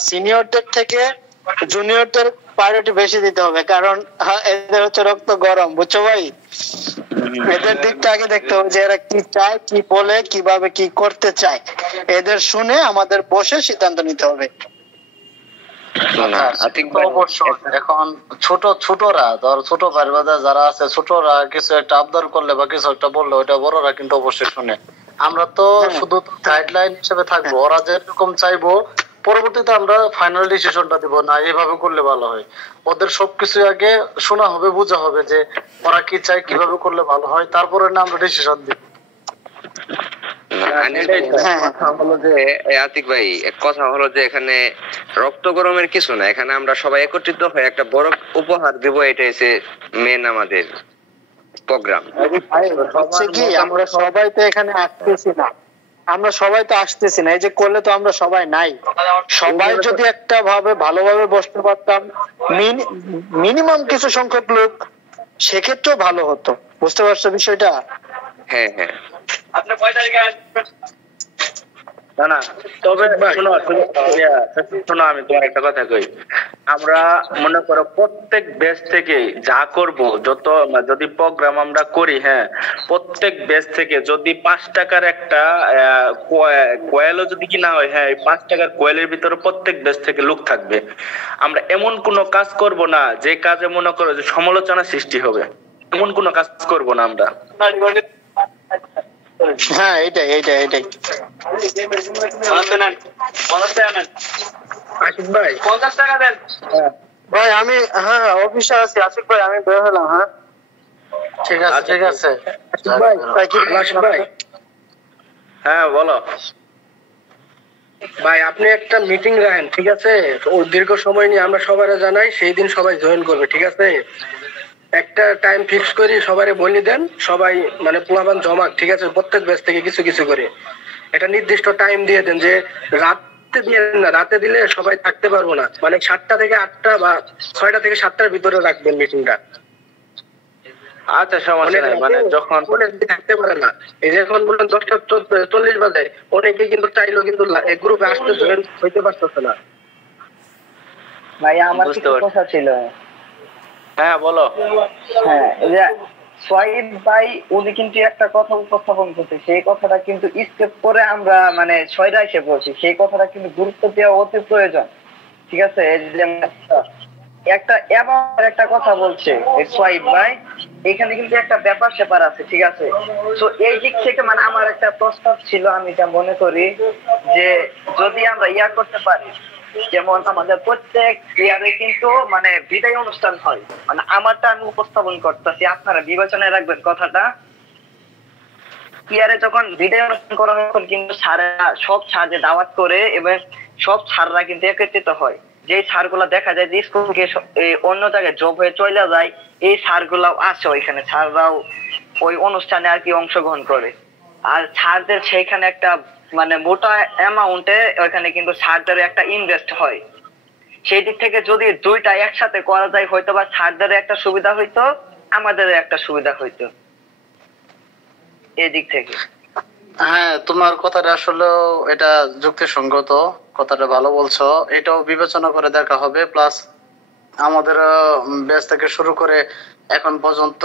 সিনিয়রদের থেকে জুনিয়রদের প্রায়োরিটি বেশি দিতে হবে, কারণ এদের হচ্ছে রক্ত গরম, বুঝছো ভাই। এদের দিকটা আগে দেখতে হবে যে এরা কি চায়, কি বলে, কিভাবে কি করতে চায়, এদের শুনে আমাদের বসে সিদ্ধান্ত নিতে হবে। এখন ছোটরা ধর, ছোট ভাই যারা আছে, ছোটরা কিছু একটা আবদার করলে বা কিছু একটা বললে ওইটা বড়রা কিন্তু অবশ্যই শুনে। আমরা তো শুধু গাইডলাইন হিসেবে থাকবো, ওরা যেরকম চাইবো পরবর্তীতে আমরা ফাইনাল ডিসিশনটা দিব, না এইভাবে করলে ভালো হয়। ওদের সবকিছু আগে শোনা হবে, বোঝা হবে যে ওরা কি চায়, কিভাবে করলে ভালো হয়, তারপরে না আমরা ডিসিশন দিব। আতিক ভাই, কথা হলো যে এখানে রক্ত গরমের কিছু না, এখানে আমরা সবাই একত্রিত হয়ে একটা বড় উপহার দিব, এটা হচ্ছে মেন আমাদের প্রোগ্রাম। আমরা সবাই তো এখানে আসতেছি না, এই যে করলে তো আমরা সবাই নাই। সবাই যদি একটা ভাবে ভালোভাবে বসতে পারতাম, মিনিমাম কিছু সংখ্যক লোক, সেক্ষেত্রেও ভালো হতো, বুঝতে পারছো বিষয়টা? হ্যাঁ হ্যাঁ। আপনি কয় তারিখে আসবেন? না তবে শোনো আমি তোমার একটা কথা কই, আমরা মনে করো প্রত্যেক ব্যাচ থেকে যা করব, যদি প্রোগ্রাম আমরা করি, হ্যাঁ, প্রত্যেক ব্যাচ থেকে যদি 5 টাকার একটা কয়েলও যদি কিনা হয়, হ্যাঁ, 5 টাকার কয়েলের ভিতরে প্রত্যেক ব্যাচ থেকে লোক থাকবে। আমরা এমন কোনো কাজ করব না যে কাজে মনে করো যে সমালোচনা সৃষ্টি হবে, এমন কোনো কাজ করব না আমরা। হ্যাঁ, এইটাই। ভাই 50 টাকা দেন। ভাই আমি অফিসে আছি, আশিক ভাই আমি বের হলাম। হ্যাঁ ঠিক আছে। হ্যাঁ বলো ভাই, আপনি একটা মিটিং রাখেন, ঠিক আছে, ও দীর্ঘ সময় নিয়ে আমরা সবাই জানাই, সেই দিন সবাই জয়েন করবে, ঠিক আছে। একটা টাইম ফিক্স করি, সবাই বলে দেন, সবাই মানে পোলাপান জমা, ঠিক আছে, প্রত্যেক ব্যাচ থেকে কিছু কিছু করে একটা নির্দিষ্ট টাইম দিয়ে দেন, যে রাতে দিয়ে না, রাতে দিলে সবাই থাকতে পারবো না, মানে 7টা থেকে 8টা বা 6টা থেকে 7টার ভিতরে রাখবেন মিটিংটা। আচ্ছা, সমস্যা নাই, মানে যখন থাকতে পারে না, এই যে এখন বলেন 10:40 বাজে, অনেকে কিন্তু চাইলেও কিন্তু গ্রুপে আসতে হইতে পারতেছে না। ভাই আমার কিছু কথা ছিল। হ্যাঁ বলো। হ্যাঁ, এই যে সোয়াইব ভাই উনি কিন্তু একটা কথা উপস্থাপন করছে, সেই কথাটা কিন্তু স্কেপ করে আমরা মানে 6টা এসে পড়ছি, সেই কথাটা কিন্তু গুরুত্ব দেওয়া অতি প্রয়োজন, ঠিক আছে। একটা কথা বলছে সোয়াইব ভাই এখানে কিন্তু একটা ব্যাপার স্যাপার আছে, ঠিক আছে? তো এই দিক থেকে মানে আমার একটা প্রস্তাব ছিল, আমি এটা মনে করি যে যদি আমরা করতে পারি, যেমন আমাদের প্রত্যেক ইয়ারে কিন্তু মানে বিদায় অনুষ্ঠান হয়, মানে আমারটা আমি উপস্থাপন করতেছি, আপনারা বিবেচনায় রাখবেন কথাটা। ইয়ারে যখন বিদায় অনুষ্ঠান করা হয় তখন কিন্তু স্যাররা সব স্যারদের দাওয়াত করে এবং সব স্যাররা কিন্তু একত্রিত হয়। যে স্যারগুলা দেখা যায় যে স্কুল থেকে অন্য জায়গায় জব হয়ে চলে যায়, এই স্যারগুলাও আসে ওইখানে, স্যাররাও ওই অনুষ্ঠানে আর কি অংশগ্রহণ করে। আর স্যারদের সেইখানে একটা মানে মোটা অ্যামাউন্টে ওইখানে কিন্তু স্যারদের একটা ইনভেস্ট হয়। সেই দিক থেকে যদি দুইটা একসাথে করা যায় হয়তো বা স্যারদের একটা সুবিধা হইতো, আমাদের একটা সুবিধা হইতো এই দিক থেকে। হ্যাঁ, তোমার কথাটা আসলে এটা যুক্তিসঙ্গত, কথাটা ভালো বলছো। এটাও বিবেচনা করে দেখা হবে। প্লাস আমাদের ব্যাচ থেকে শুরু করে এখন পর্যন্ত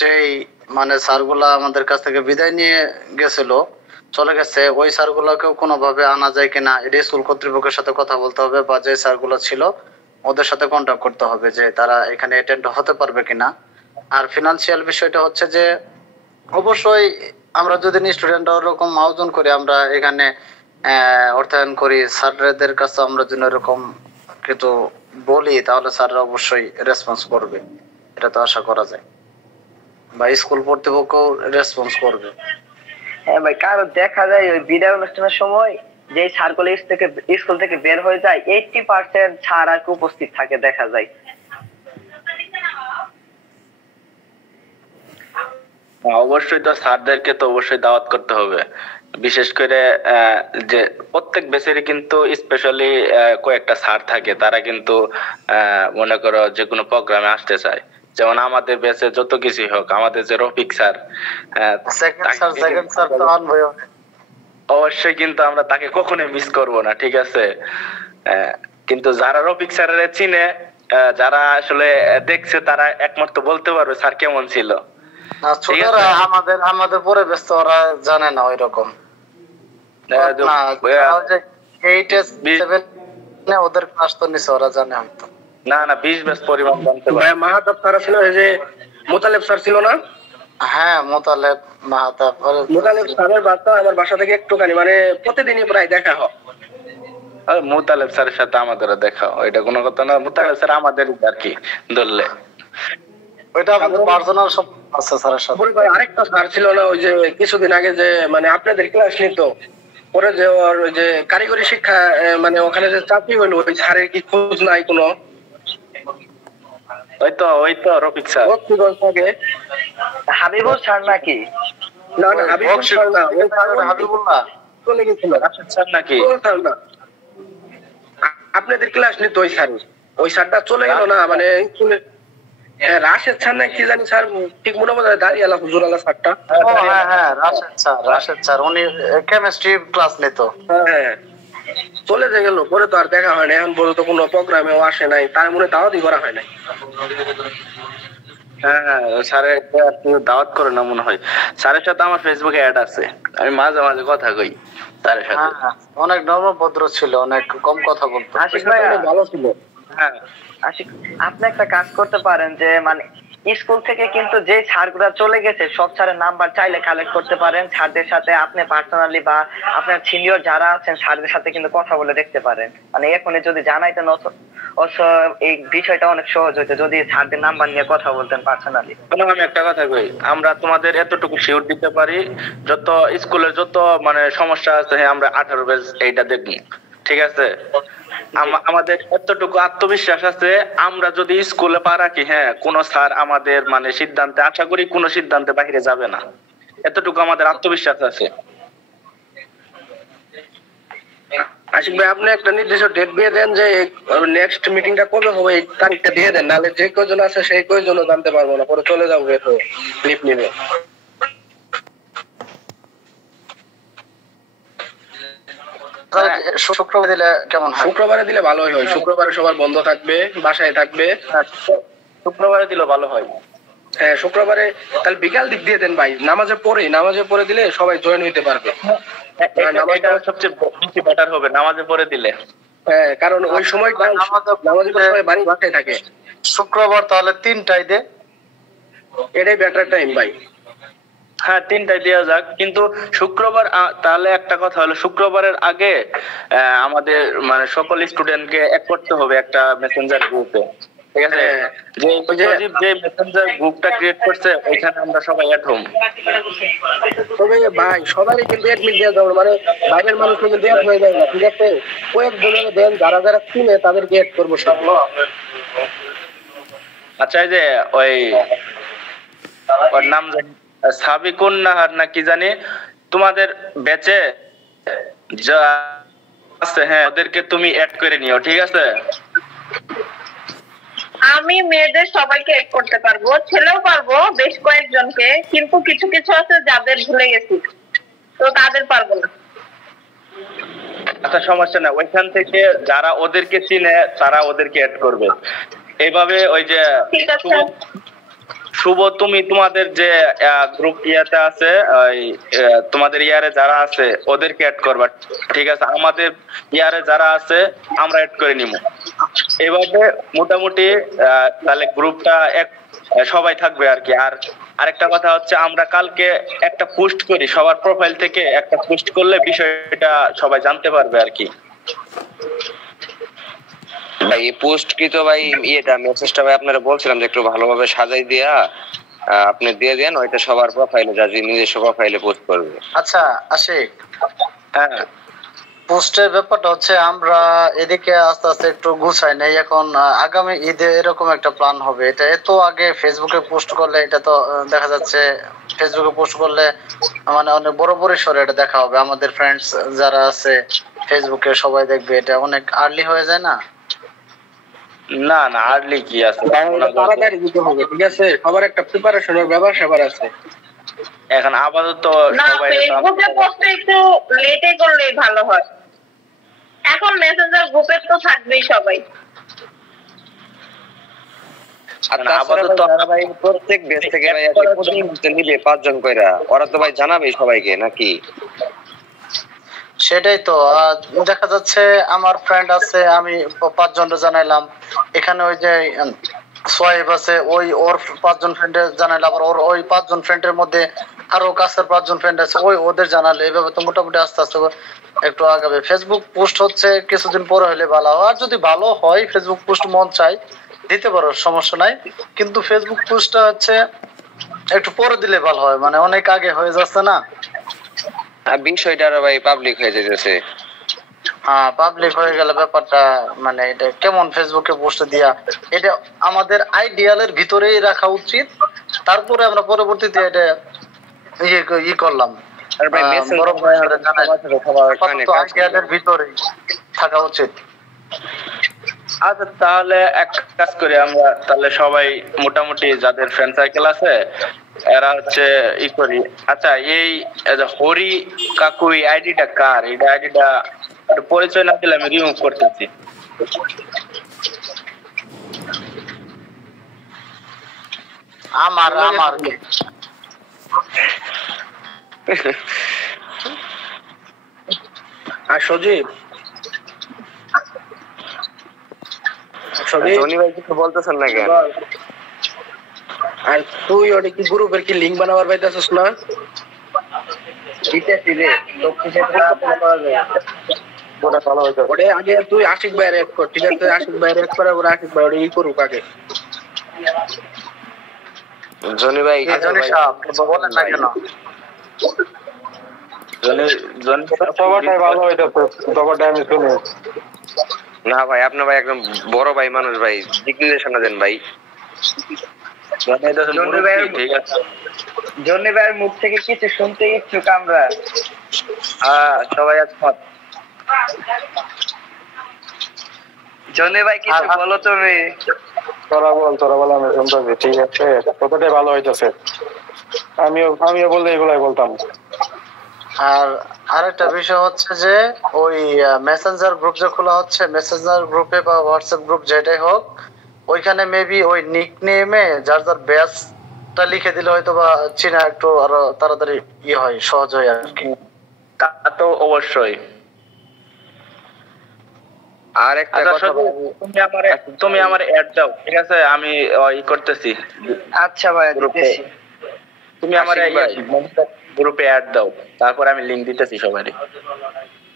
যেই মানে স্যারগুলা আমাদের কাছ থেকে বিদায় নিয়ে গেছিল, চলে গেছে, ওই স্যারগুলোকেও কোনোভাবে আনা যায় কিনা এটা স্কুল কর্তৃপক্ষের সাথে কথা বলতে হবে, বা যে স্যারগুলো ছিল ওদের সাথে কন্ট্যাক্ট করতে হবে যে তারা এখানে অ্যাটেন্ড হতে পারবে কিনা। আর ফিনান্সিয়াল বিষয়টা হচ্ছে যে অবশ্যই আমরা যদি স্টুডেন্টরা ওরকম আয়োজন করি, আমরা এখানে অর্থায়ন করি, স্যারদের কাছে আমরা যদি এরকম কিছু বলি তাহলে স্যাররা অবশ্যই রেসপন্স করবে, এটা তো আশা করা যায়, বা স্কুল কর্তৃপক্ষ রেসপন্স করবে। হ্যাঁ ভাই, কারণ দেখা যায় ওই বিদায় অনুষ্ঠানের সময় যে স্যারগুলো স্কুল থেকে বের হয়ে যায় 80% স্যার আর কি উপস্থিত থাকে দেখা যায়। অবশ্যই তো স্যারদেরকে তো অবশ্যই দাওয়াত করতে হবে, বিশেষ করে যে প্রত্যেক ব্যাচেরই কিন্তু স্পেশালি কয়েকটা স্যার থাকে, তারা কিন্তু মনে করো যে কোনো প্রোগ্রামে আসতে চায়। যেমন আমাদের ব্যাচে যত কিছুই হোক, আমাদের যে রফিক স্যার, অবশ্যই কিন্তু আমরা তাকে কখনোই মিস করব না, ঠিক আছে? কিন্তু যারা রফিক স্যারের চিনে, যারা আসলে দেখছে, তারা একমাত্র বলতে পারবে স্যার কেমন ছিল। ছোটরা আমাদের পরে ব্যস্ত, ওরা জানে না ওই রকম। ওদের ক্লাস তো নিছে, ওরা জানে হয়তো না 20 ব্যাচ পরিমাণ জানতে পারে। মাহাতাব স্যার ছিল, এই যে মোতালেব স্যার ছিল না? হ্যাঁ, মোতালেব স্যারের বার্তা আমার বাসা থেকে একটুখানি মানে প্রতিদিনই প্রায় দেখা হয়। মোতালেব স্যারের সাথে আমাদেরও দেখা হয়, এটা কোনো কথা না। মোতালেব স্যার আমাদের আর কি ধরলে ওইটা আমাদের পার্সোনাল সব আছে স্যারের সাথে। ভাই আরেকটা স্যার ছিল না ওই যে কিছুদিন আগে যে মানে আপনাদের ক্লাস নিত, পরে যে ওর যে কারিগরি শিক্ষা মানে ওখানে যে চাকরি হলো, ওই স্যারের কি খোঁজ নাই কোনো? ওই তো রফিক স্যার। হাবিবুল স্যার নাকি? না হাবিবুল স্যার না, ওই হাবিবুল্লাহ চলে গেছিল। রাশেদ স্যার নাকি? আপনাদের ক্লাস নিত ওই স্যার, ওই স্যারটা চলে গেল না মানে রাশেদ স্যার না কি জানি স্যার, ঠিক মনে পড়ে দাঁড়িয়ে আলা হুজুর আলা স্যারটা। হ্যাঁ রাশেদ স্যার উনি কেমিস্ট্রি ক্লাস নিত। হ্যাঁ, চলে গেল, পরে তো আর দেখা হয় না। এখন পর্যন্ত কোনো প্রোগ্রামেও আসে নাই, তার মনে দাওয়াতই করা হয় নাই। হ্যাঁ, স্যারের দাওয়াত করে না মনে হয়। স্যারের সাথে আমার ফেসবুকে অ্যাড আছে, আমি মাঝে মাঝে কথা কই স্যারের সাথে। অনেক নর্মভদ্র ছিল, অনেক কম কথা বলতো। আশিক ভাই ভালো ছিল। হ্যাঁ আশিক, আপনি একটা কাজ করতে পারেন যে মানে স্কুল থেকে কিন্তু যে স্যারগুলো চলে গেছে সব স্যারের নাম্বার চাইলে কালেক্ট করতে পারেন, স্যারদের সাথে আপনি পার্সোনালি বা আপনার সিনিয়র যারা আছেন স্যারদের সাথে কিন্তু কথা বলে দেখতে পারেন। মানে এখনই যদি জানাইতেন এই বিষয়টা অনেক সহজ হইতো যদি স্যারদের নাম্বার নিয়ে কথা বলতেন পার্সোনালি। আমি একটা কথা কই, আমরা তোমাদের এতটুকু শিওর দিতে পারি, যত স্কুলের যত মানে সমস্যা আছে, হ্যাঁ আমরা 18 ব্যাচ এইটা দেখব, ঠিক আছে? আমাদের এতটুকু আত্মবিশ্বাস আছে, আমরা যদি স্কুলে পা রাখি, হ্যাঁ কোন স্যার আমাদের মানে সিদ্ধান্তে, আশা করি কোন সিদ্ধান্তে বাইরে যাবে না, এতটুকু আমাদের আত্মবিশ্বাস আছে। আশিক ভাই, আপনি একটা নির্দিষ্ট ডেট দিয়ে দেন যে নেক্সট মিটিংটা কবে হবে, এই তারিখটা দিয়ে দেন, নাহলে যে কয়জন আছে সেই কয়জনও জানতে পারবো না, পরে চলে যাবো তো লিপ নিবে। শুক্রবার দিলে কেমন হয়? শুক্রবারে দিলে ভালোই হয়, শুক্রবারে সবার বন্ধ থাকবে, বাসায় থাকবে। শুক্রবারে দিলে ভালো হয়। হ্যাঁ, শুক্রবারে তাহলে বিকাল দিক দিয়ে দেন ভাই, নামাজে পড়ে দিলে সবাই জয়েন হইতে পারবে। নামাজটা সবচেয়ে বেশি বেটার হবে, নামাজে পড়ে দিলে। হ্যাঁ, কারণ ওই সময় নামাজে সবাই বাড়ি বাসায় থাকে। শুক্রবার তাহলে 3টায় দে। এটাই বেটার টাইম ভাই। হ্যাঁ 3টায় দেওয়া যাক, কিন্তু শুক্রবার তাহলে একটা কথা হলো শুক্রবারের আগে আমাদের মানে সকল স্টুডেন্টকে অ্যাড করতে হবে একটা মেসেঞ্জার গ্রুপে, ঠিক আছে? যে মেসেঞ্জার গ্রুপটা ক্রিয়েট করছে ওইখানে আমরা সবাই অ্যাড হব। তবে ভাই সবারই কিন্তু অ্যাডমিট দেওয়া যাবে, মানে বাইরের মানুষ কিন্তু অ্যাড হয়ে যায় না, ঠিক আছে? কয়েকজনের দেন যারা যারা চিনে তাদেরকে অ্যাড করবো সব। আচ্ছা এই যে ওর নাম সাবিকুন নাহার না কি জানি, তোমাদের ব্যাচে যা আছে হ্যাঁ ওদেরকে তুমি অ্যাড করে নিও, ঠিক আছে? আমি মেয়েদের সবাইকে অ্যাড করতে পারবো, ছেলেও পারবো বেশ কয়েকজনকে, কিন্তু কিছু কিছু আছে যাদের ভুলে গেছি, তো তাদের পারবো না। আচ্ছা সমস্যা না, ওইখান থেকে যারা ওদেরকে চিনে তারা ওদেরকে অ্যাড করবে। এইভাবে ওই যে শুভ তুমি তোমাদের যে গ্রুপ ইয়াতে আছে তোমাদের ইয়ারে যারা আছে ওদেরকে অ্যাড করবা, ঠিক আছে? আমাদের ইয়ারে যারা আছে আমরা অ্যাড করে নিব। এইভাবে মোটামুটি তাহলে গ্রুপটা সবাই থাকবে আর কি। আর আরেকটা কথা হচ্ছে আমরা কালকে একটা পোস্ট করি, সবার প্রোফাইল থেকে একটা পোস্ট করলে বিষয়টা সবাই জানতে পারবে আর কি। ভাই এই পোস্ট কি তো ভাই ইয়েটা মেসেজটা ভাই আপনারা বলছিলাম যে একটু ভালোভাবে সাজাই দিয়া আপনি দিয়ে দেন, ওইটা সবার প্রোফাইলে যা নিজস্ব প্রোফাইলে পোস্ট করবে। আচ্ছা আশিক, হ্যাঁ পোস্টের ব্যাপারটা হচ্ছে আমরা এদিকে আস্তে আস্তে একটু গুছাই নাই এখন। আগামী ঈদে এরকম একটা প্ল্যান হবে। এটা এত আগে ফেসবুকে পোস্ট করলে এটা তো দেখা যাচ্ছে ফেসবুকে পোস্ট করলে মানে অনেক বড় পরিসরে এটা দেখা হবে, আমাদের ফ্রেন্ডস যারা আছে ফেসবুকে সবাই দেখবে, এটা অনেক আর্লি হয়ে যায় না? না না আর্লি কি আছে, তাড়াতাড়ি দিতে হবে, ঠিক আছে? সবার একটা প্রিপারেশনের ব্যাপার স্যাপার আছে। এখন আপাতত না ফেসবুকে পোস্ট একটু লেটে করলেই ভালো হয়, এখন মেসেঞ্জার গ্রুপে তো থাকবেই সবাই। আপাতত ভাই প্রত্যেক বেচ থেকে ভাই নিবে 5 জন কইরা, ওরা তো ভাই জানাবে সবাইকে নাকি? সেটাই তো দেখা যাচ্ছে আমার ফ্রেন্ড আছে, আমি 5 জনকে জানাইলাম, এখানে ওই যে সোয়াইব আছে ওই ওর 5 জন ফ্রেন্ডে জানাইলাম, আবার ওর ওই 5 জন ফ্রেন্ডের মধ্যে আরো কাছের 5 জন ফ্রেন্ড আছে ওই ওদের জানালে, এইভাবে তো মোটামুটি আস্তে আস্তে একটু আগাবে। ফেসবুক পোস্ট হচ্ছে কিছুদিন পরে হলে ভালো হয়, আর যদি ভালো হয় ফেসবুক পোস্ট মন চাই দিতে পারো, সমস্যা নাই, কিন্তু ফেসবুক পোস্টটা হচ্ছে একটু পরে দিলে ভালো হয়, মানে অনেক আগে হয়ে যাচ্ছে না বিষয়টা আরো ভাই পাবলিক হয়ে যাচ্ছে। হ্যাঁ পাবলিক হয়ে গেলে ব্যাপারটা মানে এটা কেমন ফেসবুকে পোস্ট দিয়া, এটা আমাদের আইডিয়ালের ভিতরেই রাখা উচিত, তারপরে আমরা পরবর্তীতে এটা ই করলাম আইডিয়ালের ভিতরেই থাকা উচিত। আচ্ছা তাহলে এক কাজ করি আমরা, তাহলে সবাই মোটামুটি যাদের ফ্রেন্ড সার্কেল আছে এরা হচ্ছে ই করি। আচ্ছা এই হরি কাকু আইডিটা কার? এই আইডিটা পরিচয় না দিলে আমি রিমুভ করতেছি। আমার আর সজীব ভাই কিছু বলতেছেন না কেন? আর তুই ওটা কি গ্রুপের কি লিংক বানাবার পাইতেছিস না? আগে তুই আশিক ভাইয়ের এক কর, ঠিক আছে? আশিক ভাইয়ের এক করার পরে আশিক ভাই ওটা ই করুক আগে। জনি ভাই বলেন না কেন? ভালো হইতেছে, ব্যাপারটা আমি শুনি। না ভাই আপনার ভাই একদম বড় ভাই মানুষ ভাই, ডিক্লারেশন দেন ভাই। জনি ভাইয়ের মুখ থেকে কিছু শুনতে ইচ্ছুক আমরা। হ্যাঁ সবাই একমত। জনি ভাই কিছু বলো তুমি। তোরা বল আমি শুনতেছি, ঠিক আছে? কতটাই ভালো হইতেছে, আমিও বললে এগুলাই বলতাম। আর আরেকটা বিষয় হচ্ছে যে ওই মেসেঞ্জার গ্রুপ যে খোলা হচ্ছে, মেসেঞ্জার গ্রুপে বা হোয়াটসঅ্যাপ গ্রুপ যেটাই হোক, ওইখানে মেবি ওই নিক নেমে যার যার ব্যাচটা লিখে দিলে হয়তো বা চিনা একটু আরো তাড়াতাড়ি ইয়ে হয়, সহজ হয় আর কি। তা তো অবশ্যই। আর একটা কথা, তুমি আমারে অ্যাড দাও, ঠিক আছে? আমি ই করতেছি। আচ্ছা ভাই, দিতেছি। তুমি আমারে গ্রুপে অ্যাড দাও, তারপর আমি লিংক দিতেছি সবারই।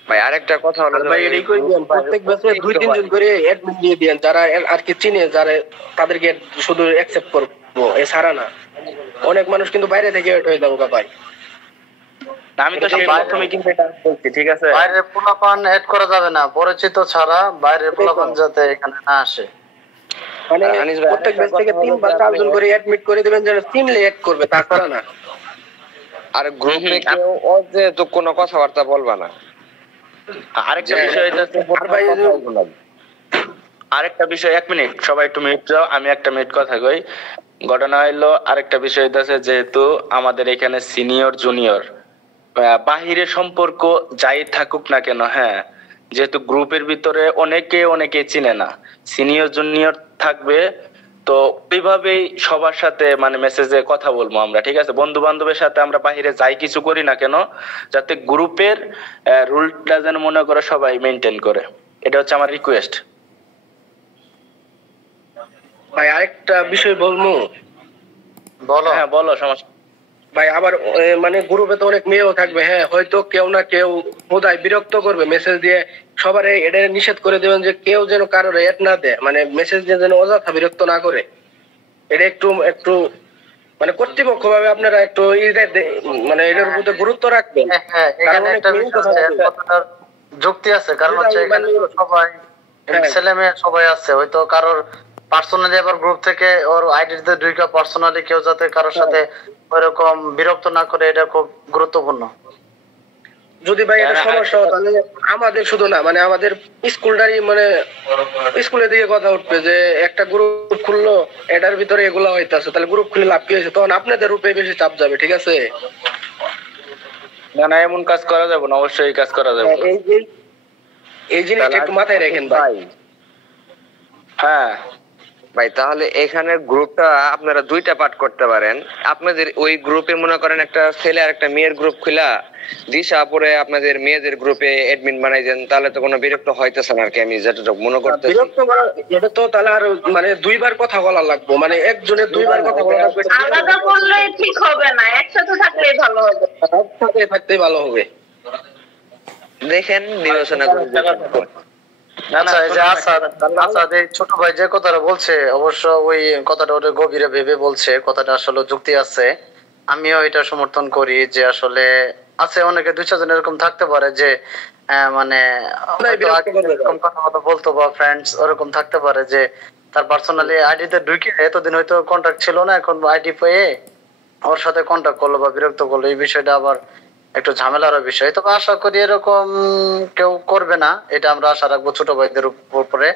ভাই আরেকটা কথা হলো ভাই, এটাই কই দিন, প্রত্যেক ব্যাচে 2-3 জন করে অ্যাডমিন দিয়ে দেন, যারা আর কি চিনে, যারা তাদেরকে শুধু অ্যাকসেপ্ট করবো, এছাড়া না। অনেক মানুষ কিন্তু বাইরে থেকে অ্যাড হয়ে যাবো ভাই। আমি তো সেই প্রথমে কিন্তু এটা বলছি, ঠিক আছে? বাইরের পোলাপান এড করা যাবে না, পরিচিত ছাড়া বাইরের পোলাপান যাতে এখানে না আসে। মানে প্রত্যেক ব্যাচ থেকে 3 বা 4 জন করে অ্যাডমিট করে দিবেন, যারা চিনলে অ্যাড করবে, তাছাড়া না। আর গ্রুপে কেউ যে তো কোনো কথাবার্তা বলবা না। আরেকটা বিষয় আরেকটা বিষয়, 1 মিনিট সবাই একটু মিনিট যাও, আমি 1 মিনিট কথা কই। ঘটনা হইলো, আরেকটা বিষয় আছে, যেহেতু আমাদের এখানে সিনিয়র জুনিয়র বাহিরের সম্পর্ক যাই থাকুক না কেন, হ্যাঁ, যেহেতু গ্রুপের ভিতরে অনেকে চিনে না, সিনিয়র জুনিয়র থাকবে, তো ওইভাবেই সবার সাথে মানে মেসেজে কথা বলবো আমরা, ঠিক আছে? বন্ধু বান্ধবের সাথে আমরা বাহিরে যাই কিছু করি না কেন, যাতে গ্রুপের রুলটা যেন মনে করে সবাই মেনটেন করে, এটা হচ্ছে আমার রিকোয়েস্ট। ভাই আরেকটা বিষয় বলবো। বলো। হ্যাঁ বলো, সমস্যা ভাই আবার মানে গ্রুপে তো অনেক মেয়েও থাকবে, হ্যাঁ, হয়তো কেউ না কেউ বোধহয় বিরক্ত করবে মেসেজ দিয়ে। সবারে এটা নিষেধ করে দেবেন যে কেউ যেন কারোর এড না দেয়, মানে মেসেজ দিয়ে যেন অযথা বিরক্ত না করে। এটা একটু মানে কর্তৃপক্ষ ভাবে আপনারা একটু মানে এটার উপর গুরুত্ব রাখবেন। হ্যাঁ, এখানে একটা যুক্তি আছে, কারণ হচ্ছে এখানে সবাই ছেলে মেয়ে সবাই আছে, হয়তো কারোর পার্সোনালি আবার গ্রুপ থেকে ওর আইডিতে ঢুকে পার্সোনালি কেউ যাতে কারোর সাথে ওইরকম বিরক্ত না করে, এটা খুব গুরুত্বপূর্ণ। যদি ভাই এটা সমস্যা হয়, তাহলে আমাদের শুধু না, মানে আমাদের স্কুলটারই, মানে স্কুলের দিকে কথা উঠবে যে একটা গ্রুপ খুললো, এটার ভিতরে এগুলা হইতাছে, তাহলে গ্রুপ খুলে লাভ কি হয়েছে? তখন আপনাদের রূপে বেশি চাপ যাবে, ঠিক আছে? না, এমন কাজ করা যাবে না, অবশ্যই কাজ করা যাবে। এই জিনিসটা একটু মাথায় রাখেন ভাই। হ্যাঁ ভাই, তাহলে এখানে গ্রুপটা আপনারা 2টা পার্ট করতে পারেন। আপনাদের ওই গ্রুপে মনে করেন একটা ছেলে আর একটা মেয়ের গ্রুপ খুলা দিশা পরে আপনাদের মেয়েদের গ্রুপে অ্যাডমিন বানাই দেন, তাহলে তো কোনো বিরক্ত হইতেছে না আর কি, আমি যতটুকু মনে করতেছি। বিরক্ত করা এটা তো তাহলে আর মানে 2বার কথা বলা লাগবে, মানে একজনের 2বার কথা বলা লাগবে। আলাদা করলে ঠিক হবে না, একসাথে থাকলেই ভালো হবে। একসাথে থাকতেই ভালো হবে। দেখেন বিবেচনা করে। আচ্ছা, এই যে আসাদ এই ছোট ভাই যে কথাটা বলছে, অবশ্য ওই কথাটা ওটা গভীরে ভেবে বলছে, কথাটা আসলে যুক্তি আছে। আমিও এটা সমর্থন করি যে আসলে আছে অনেকে 2-4 জন এরকম থাকতে পারে যে মানে এরকম কথা বলতো বা ফ্রেন্ডস ওরকম থাকতে পারে যে তার পার্সোনালি আইডিতে ঢুকে এতদিন হয়তো কন্ট্যাক্ট ছিল না, এখন আইডি পেয়ে ওর সাথে কন্ট্যাক্ট করলো বা বিরক্ত করলো, এই বিষয়টা আবার একটু ঝামেলার বিষয়। তবে আশা করি এরকম কেউ করবে না, এটা আমরা আশা রাখবো ছোট ভাইদের উপরে।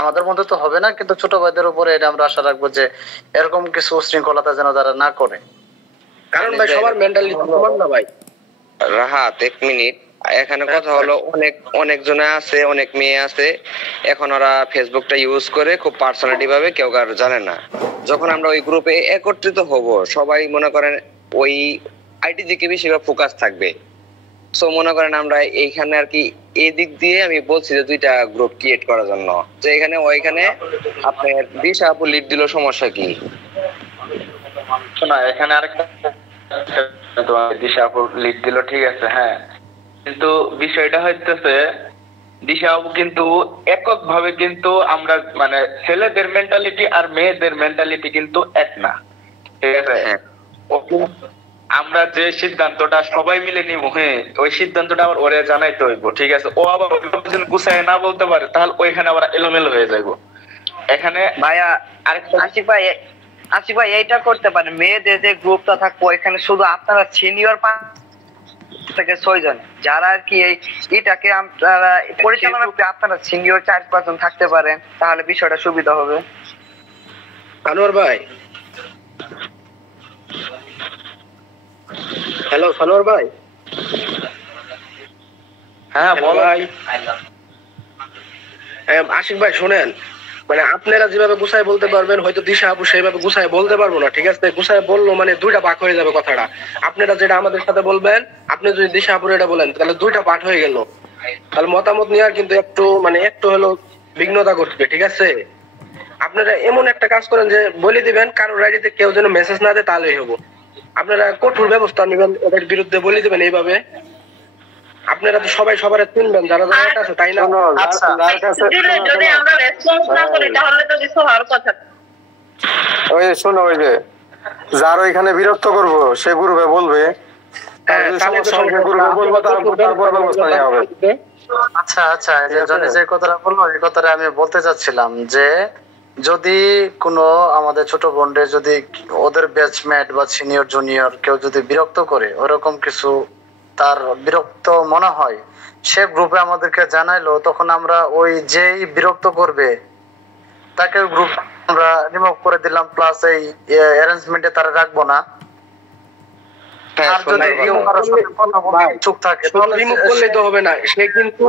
আমাদের মধ্যে তো হবে না, কিন্তু ছোট ভাইদের উপরে এটা আমরা আশা রাখবো যে এরকম কিছু উশৃঙ্খলতা যেন তারা না করে। কারণ ভাই সবার মেন্টালিটি সমান না ভাই। রাহাত 1 মিনিট, এখানে কথা হলো অনেক জনে আছে, অনেক মেয়ে আছে, এখন ওরা ফেসবুকটা ইউজ করে খুব পার্সোনালি ভাবে, কেউ কার জানে না। যখন আমরা ওই গ্রুপে একত্রিত হব, সবাই মনে করেন ওই আইটি দিকে বেশিরভাগ ফোকাস থাকবে। সো মনে করেন আমরা এইখানে আর কি এই দিক দিয়ে আমি বলছি যে 2টা গ্রুপ ক্রিয়েট করার জন্য, যে এখানে ওইখানে আপনার দিশা আপু লিড দিল, সমস্যা কি? শোনা, এখানে আরেকটা দিশা আপু লিড দিল, ঠিক আছে, হ্যাঁ, কিন্তু বিষয়টা হইতেছে দিশা আপু কিন্তু একক ভাবে কিন্তু আমরা মানে ছেলেদের মেন্টালিটি আর মেয়েদের মেন্টালিটি কিন্তু এক না, ঠিক আছে? আমরা যে সিদ্ধান্তটা সবাই মিলে নিব, হ্যাঁ, ওই সিদ্ধান্তটা আবার ওরে জানাইতে হইব, ঠিক আছে? ও আবার গুছায় না বলতে পারে, তাহলে ওইখানে আবার এলোমেলো হয়ে যাইব। এখানে ভাইয়া আরেকটা আশিক ভাই এইটা করতে পারেন, মেয়েদের যে গ্রুপটা থাকবো এখানে শুধু আপনারা সিনিয়র 5 থেকে 6 জন যারা আর কি এটাকে আপনারা পরিচালনা করে, আপনারা সিনিয়র 4-5 জন থাকতে পারেন, তাহলে বিষয়টা সুবিধা হবে। আনোয়ার ভাই, হ্যালো সানোয়ার ভাই। হ্যাঁ বল ভাই। আশিক ভাই শুনেন, মানে আপনারা যেভাবে গুছায় বলতে পারবেন, হয়তো দিশা আপু সেইভাবে গুছায় বলতে পারবো না, ঠিক আছে? গুছায় বললো মানে 2টা ভাগ হয়ে যাবে কথাটা। আপনারা যেটা আমাদের সাথে বলবেন, আপনি যদি দিশা আপুর এটা বলেন, তাহলে 2টা পাঠ হয়ে গেল। তাহলে মতামত নেওয়ার কিন্তু একটু হলো বিঘ্নতা ঘটবে, ঠিক আছে? আপনারা এমন একটা কাজ করেন যে বলে দিবেন কারোর আইডিতে কেউ যেন মেসেজ না দেয়, তাহলেই হবো। আপনারা কঠোর ব্যবস্থা নেবেন, ওদের বিরুদ্ধে বলে দিবেন এইভাবে। আপনারা তো সবাই সবার চিনবেন যারা যারা আছে, তাই না? আচ্ছা, যদি আমরা রেসপন্স না করি তাহলে তো কিছু হওয়ার কথা। ওই শোনো, ওই যে যারা এখানে বিরক্ত করবো সে গ্রুপে বলবে, আচ্ছা আচ্ছা, যে কথাটা বললো এই কথাটা আমি বলতে চাচ্ছিলাম যে যদি কোনো আমাদের ছোট বোনরে যদি ওদের ব্যাচমেট বা সিনিয়র জুনিয়র কেউ যদি বিরক্ত করে, ওরকম কিছু তার বিরক্ত মনে হয়, সে গ্রুপে আমাদেরকে জানাইলো, তখন আমরা ওই যেই বিরক্ত করবে তাকে গ্রুপ আমরা রিমুভ করে দিলাম, প্লাস এই অ্যারেঞ্জমেন্টে তারা রাখবো না। আর যদি কেউ কারোর সাথে কথা বলে চুপ থাকে, রিমুভ করলে তো হবে না, সে কিন্তু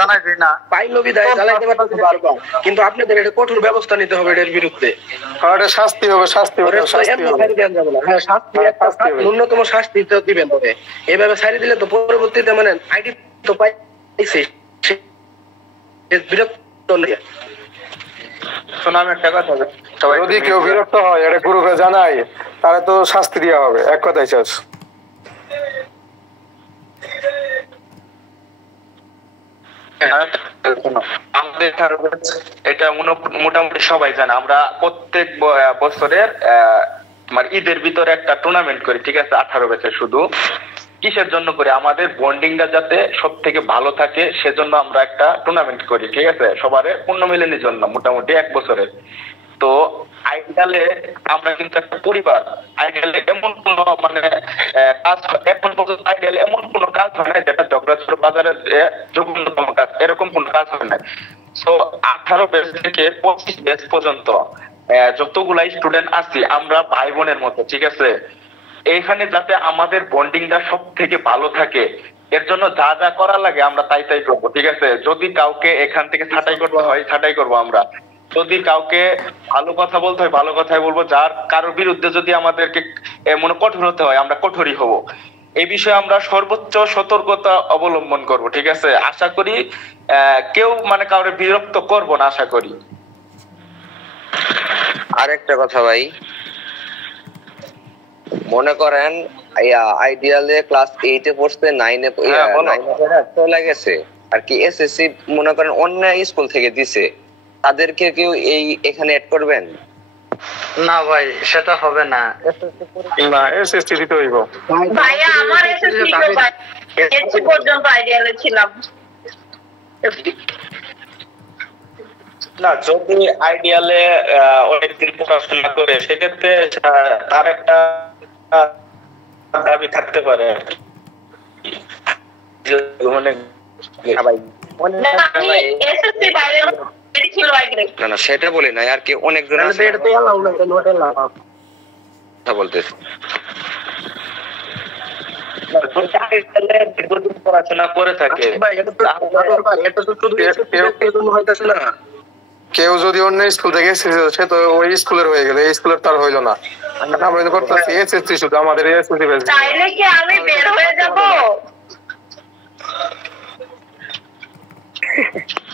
জানাইবে না, পাইলো বিদায় জ্বালাইতে পারতেছে বারবার। কিন্তু আপনাদের এটা কঠোর ব্যবস্থা নিতে হবে এর বিরুদ্ধে। এটা শাস্তি হবে, শাস্তি হবে, শাস্তি হবে। হ্যাঁ, শাস্তি একটা ন্যূনতম শাস্তি তো দিবেন হবে। এইভাবে ছাড়ি দিলে তো পরবর্তীতে মানে আইডি তো পাইছে, বিরক্ত নেই। শোনাম একটা কথা, যদি কেউ বিরক্ত হয় এটা গ্রুপে জানাই, তাহলে তো শাস্তি দেওয়া হবে, এক কথাই শেষ। আমাদের এটা মোটামুটি সবাই জানে, আমরা প্রত্যেক বছরের ঈদের ভিতরে একটা টুর্নামেন্ট করি, ঠিক আছে? 18 ব্যাচের। শুধু কিসের জন্য করি? আমাদের বন্ডিংটা যাতে সব থেকে ভালো থাকে, সেজন্য আমরা একটা টুর্নামেন্ট করি, ঠিক আছে? সবার পুণ্যমিলনের জন্য মোটামুটি 1 বছরের। তো আইডিয়ালে আমরা কিন্তু একটা পরিবার। আইডিয়ালে এমন কোন মানে কাজ এখন পর্যন্ত আইডিয়ালে এমন কোন কাজ হয় না যেটা জগরাজপুর বাজারের জঘন্যতম কাজ, এরকম কোন কাজ হয় না। তো 18 ব্যাচ থেকে 25 ব্যাচ পর্যন্ত যতগুলা স্টুডেন্ট আছি আমরা ভাই বোনের মতো, ঠিক আছে? এইখানে যাতে আমাদের বন্ডিংটা সব থেকে ভালো থাকে, এর জন্য যা যা করা লাগে আমরা তাই তাই করবো, ঠিক আছে? যদি কাউকে এখান থেকে ছাঁটাই করতে হয় ছাঁটাই করবো আমরা, যদি কাউকে ভালো কথা বলতে হয় ভালো কথাই বলবো, যার কারোর বিরুদ্ধে যদি আমাদেরকে মনে কঠোর হতে হয় আমরা কঠোরই হব। এই বিষয়ে আমরা সর্বোচ্চ সতর্কতা অবলম্বন করব, ঠিক আছে? আশা করি কেউ মানে কাউরে বিরক্ত করব না, আশা করি। আরেকটা কথা ভাই, মনে করেন আইডিয়ালে ক্লাস 8 এ পড়তে 9 এ চলে গেছে আর কি, এসএসসি মনে করেন অন্য স্কুল থেকে দিছে, তাদেরকে কেউ এখানে অ্যাড করবেন? না ভাই, সেটা হবে না। না, এসএসসি দিতে হইব। ভাইয়া আমার এসএসসি তো ভাই এসএসসি পর্যন্ত আইডিয়ালে ছিলাম। না, যদি আইডিয়ালে অনেকদিন পড়াশোনা করে সেক্ষেত্রে তার একটা দাবি থাকতে পারে, মানে না না সেটা বলি না আর কি, অনেকজন বলতেছে পড়াশোনা করে থাকে। কেউ যদি অন্য স্কুল থেকে সে তো ওই স্কুলের হয়ে গেল, এই স্কুলের তার হইলো না। আমরা করতেছি এসএসসি, শুধু আমাদের এসএসসি ব্যাচ। তাইলে কি আমি বের হয়ে যাব?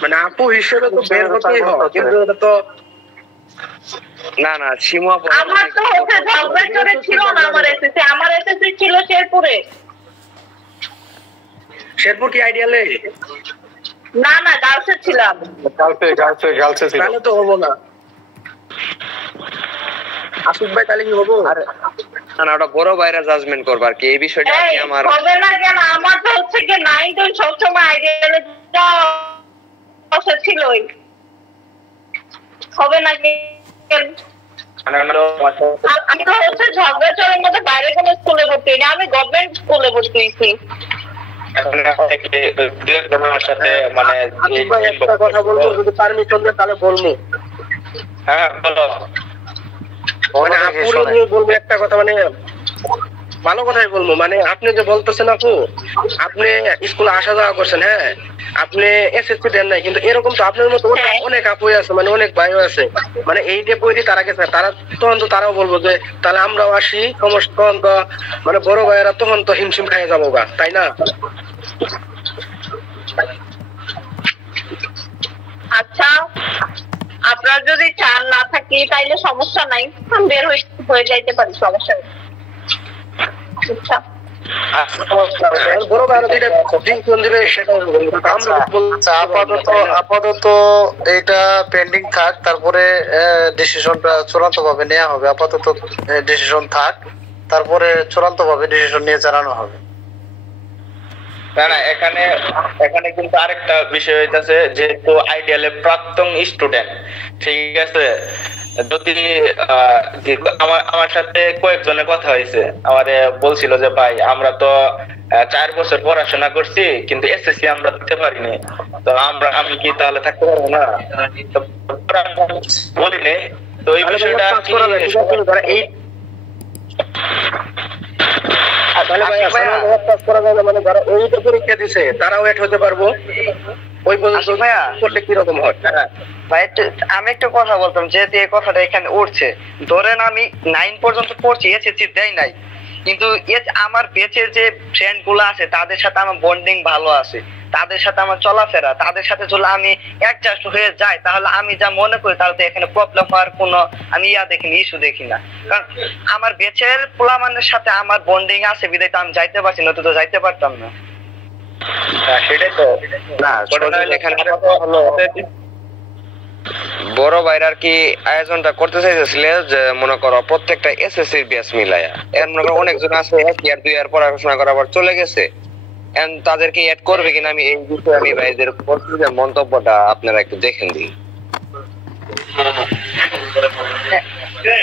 মানে আপু হিসেবে তো বের হতেই হবে, কিন্তু এটা তো না না সীমা আমার তো হচ্ছে ঝগড়াঝড়ি ছিল না। আমার এসএসসি ছিল শেরপুরে। শেরপুর কি আইডিয়ালে? না না, গার্লসে ছিলাম। গার্লসে ছিল, তাহলে তো হবো না। আসিফ ভাই তাহলে কি হবো? না ওটা বড় ভাইরা জাজমেন্ট করবে আর কি, এই বিষয়টা কি আমার হবে না কেন? আমার তো হচ্ছে কি 9 10 সবসময় আইডিয়ালে যাওয়া ছিলই, হবে না কেন? আমি তো হচ্ছে ঝগড়াঝড়ির মধ্যে বাইরে কোনো স্কুলে ভর্তি হইনি, আমি গভর্নমেন্ট স্কুলে ভর্তি হয়েছি। মানে একটা কথা বলবো, যদি পারমিশন দেন তাহলে বলবো। হ্যাঁ বলো। মানে আপুরে নিয়ে বলবো একটা কথা, মানে ভালো কথাই বলবো। মানে আপনি যে বলতেছেন আপু, আপনি স্কুলে আসা যাওয়া করছেন, হ্যাঁ আপনি এসএসসি দেন নাই, কিন্তু এরকম তো আপনার মতো অনেক আপুই আছে, মানে অনেক ভাইও আছে, মানে এই যে বইটি তারা গেছে, তারা তখন তো তারাও বলবো যে তাহলে আমরাও আসি, সমস্ত তখন তো মানে বড় ভাইয়েরা তখন তো হিমশিম খাইয়ে যাবো গা, তাই না? আচ্ছা আপনারা যদি চান না থাকি তাইলে সমস্যা নাই, আমি বের হয়ে যাইতে পারি, সমস্যা নেই। আচ্ছা আপাতত এটা পেন্ডিং থাক, তারপরে ডিসিশনটা চূড়ান্ত ভাবে নেওয়া হবে। আপাতত ডিসিশন থাক, তারপরে চূড়ান্ত ভাবে ডিসিশন নিয়ে জানানো হবে। না এখানে কিন্তু আরেকটা বিষয় হইতাছে, যেহেতু আইডিয়ালে প্রাক্তন স্টুডেন্ট, ঠিক আছে, যদি আমার সাথে কয়েকজনের কথা হয়েছে, আমারে বলছিল যে ভাই আমরা তো 4 বছর পড়াশোনা করছি কিন্তু এসএসসি আমরা দিতে পারিনি, তো আমি কি তাহলে থাকতে পারবো না? বলিনি তো এই বিষয়টা পরীক্ষা দিছে তারাও এড হতে পারবো ওই পর্যন্ত করলে কিরকম হয়? ভাই আমি একটা কথা বলতাম, যেহেতু এই কথাটা এখানে উঠছে, ধরেন আমি 9 পর্যন্ত পড়ছি, এসএসসি দেই নাই, কিন্তু আমার বেঁচে যে ফ্রেন্ড গুলো আছে তাদের সাথে আমার বন্ডিং ভালো আছে, তাদের সাথে আমার চলাফেরা, তাদের সাথে যদি আমি অ্যাডজাস্ট হয়ে যাই তাহলে আমি যা মনে করি তাহলে তো এখানে প্রবলেম হওয়ার কোনো আমি দেখিনি, ইস্যু দেখি না। কারণ আমার বেঁচের পোলামানের সাথে আমার বন্ডিং আছে বিধায় তো আমি যাইতে পারছি, নয়তো তো যাইতে পারতাম না। সেটাই তো না, বড় ভাইরা আর কি আয়োজনটা করতে চাইছিল যে মনে করো প্রত্যেকটা এসএসসির ব্যাচ মিলায়া, এর মনে করো অনেকজন আছে 1 ইয়ার 2 ইয়ার পড়াশোনা করার পর চলে গেছে, এন্ড তাদেরকে অ্যাড করবে কিনা আমি এই বিষয়ে আমি ভাইদের করছি যে মন্তব্যটা আপনারা একটু দেখেন দিই।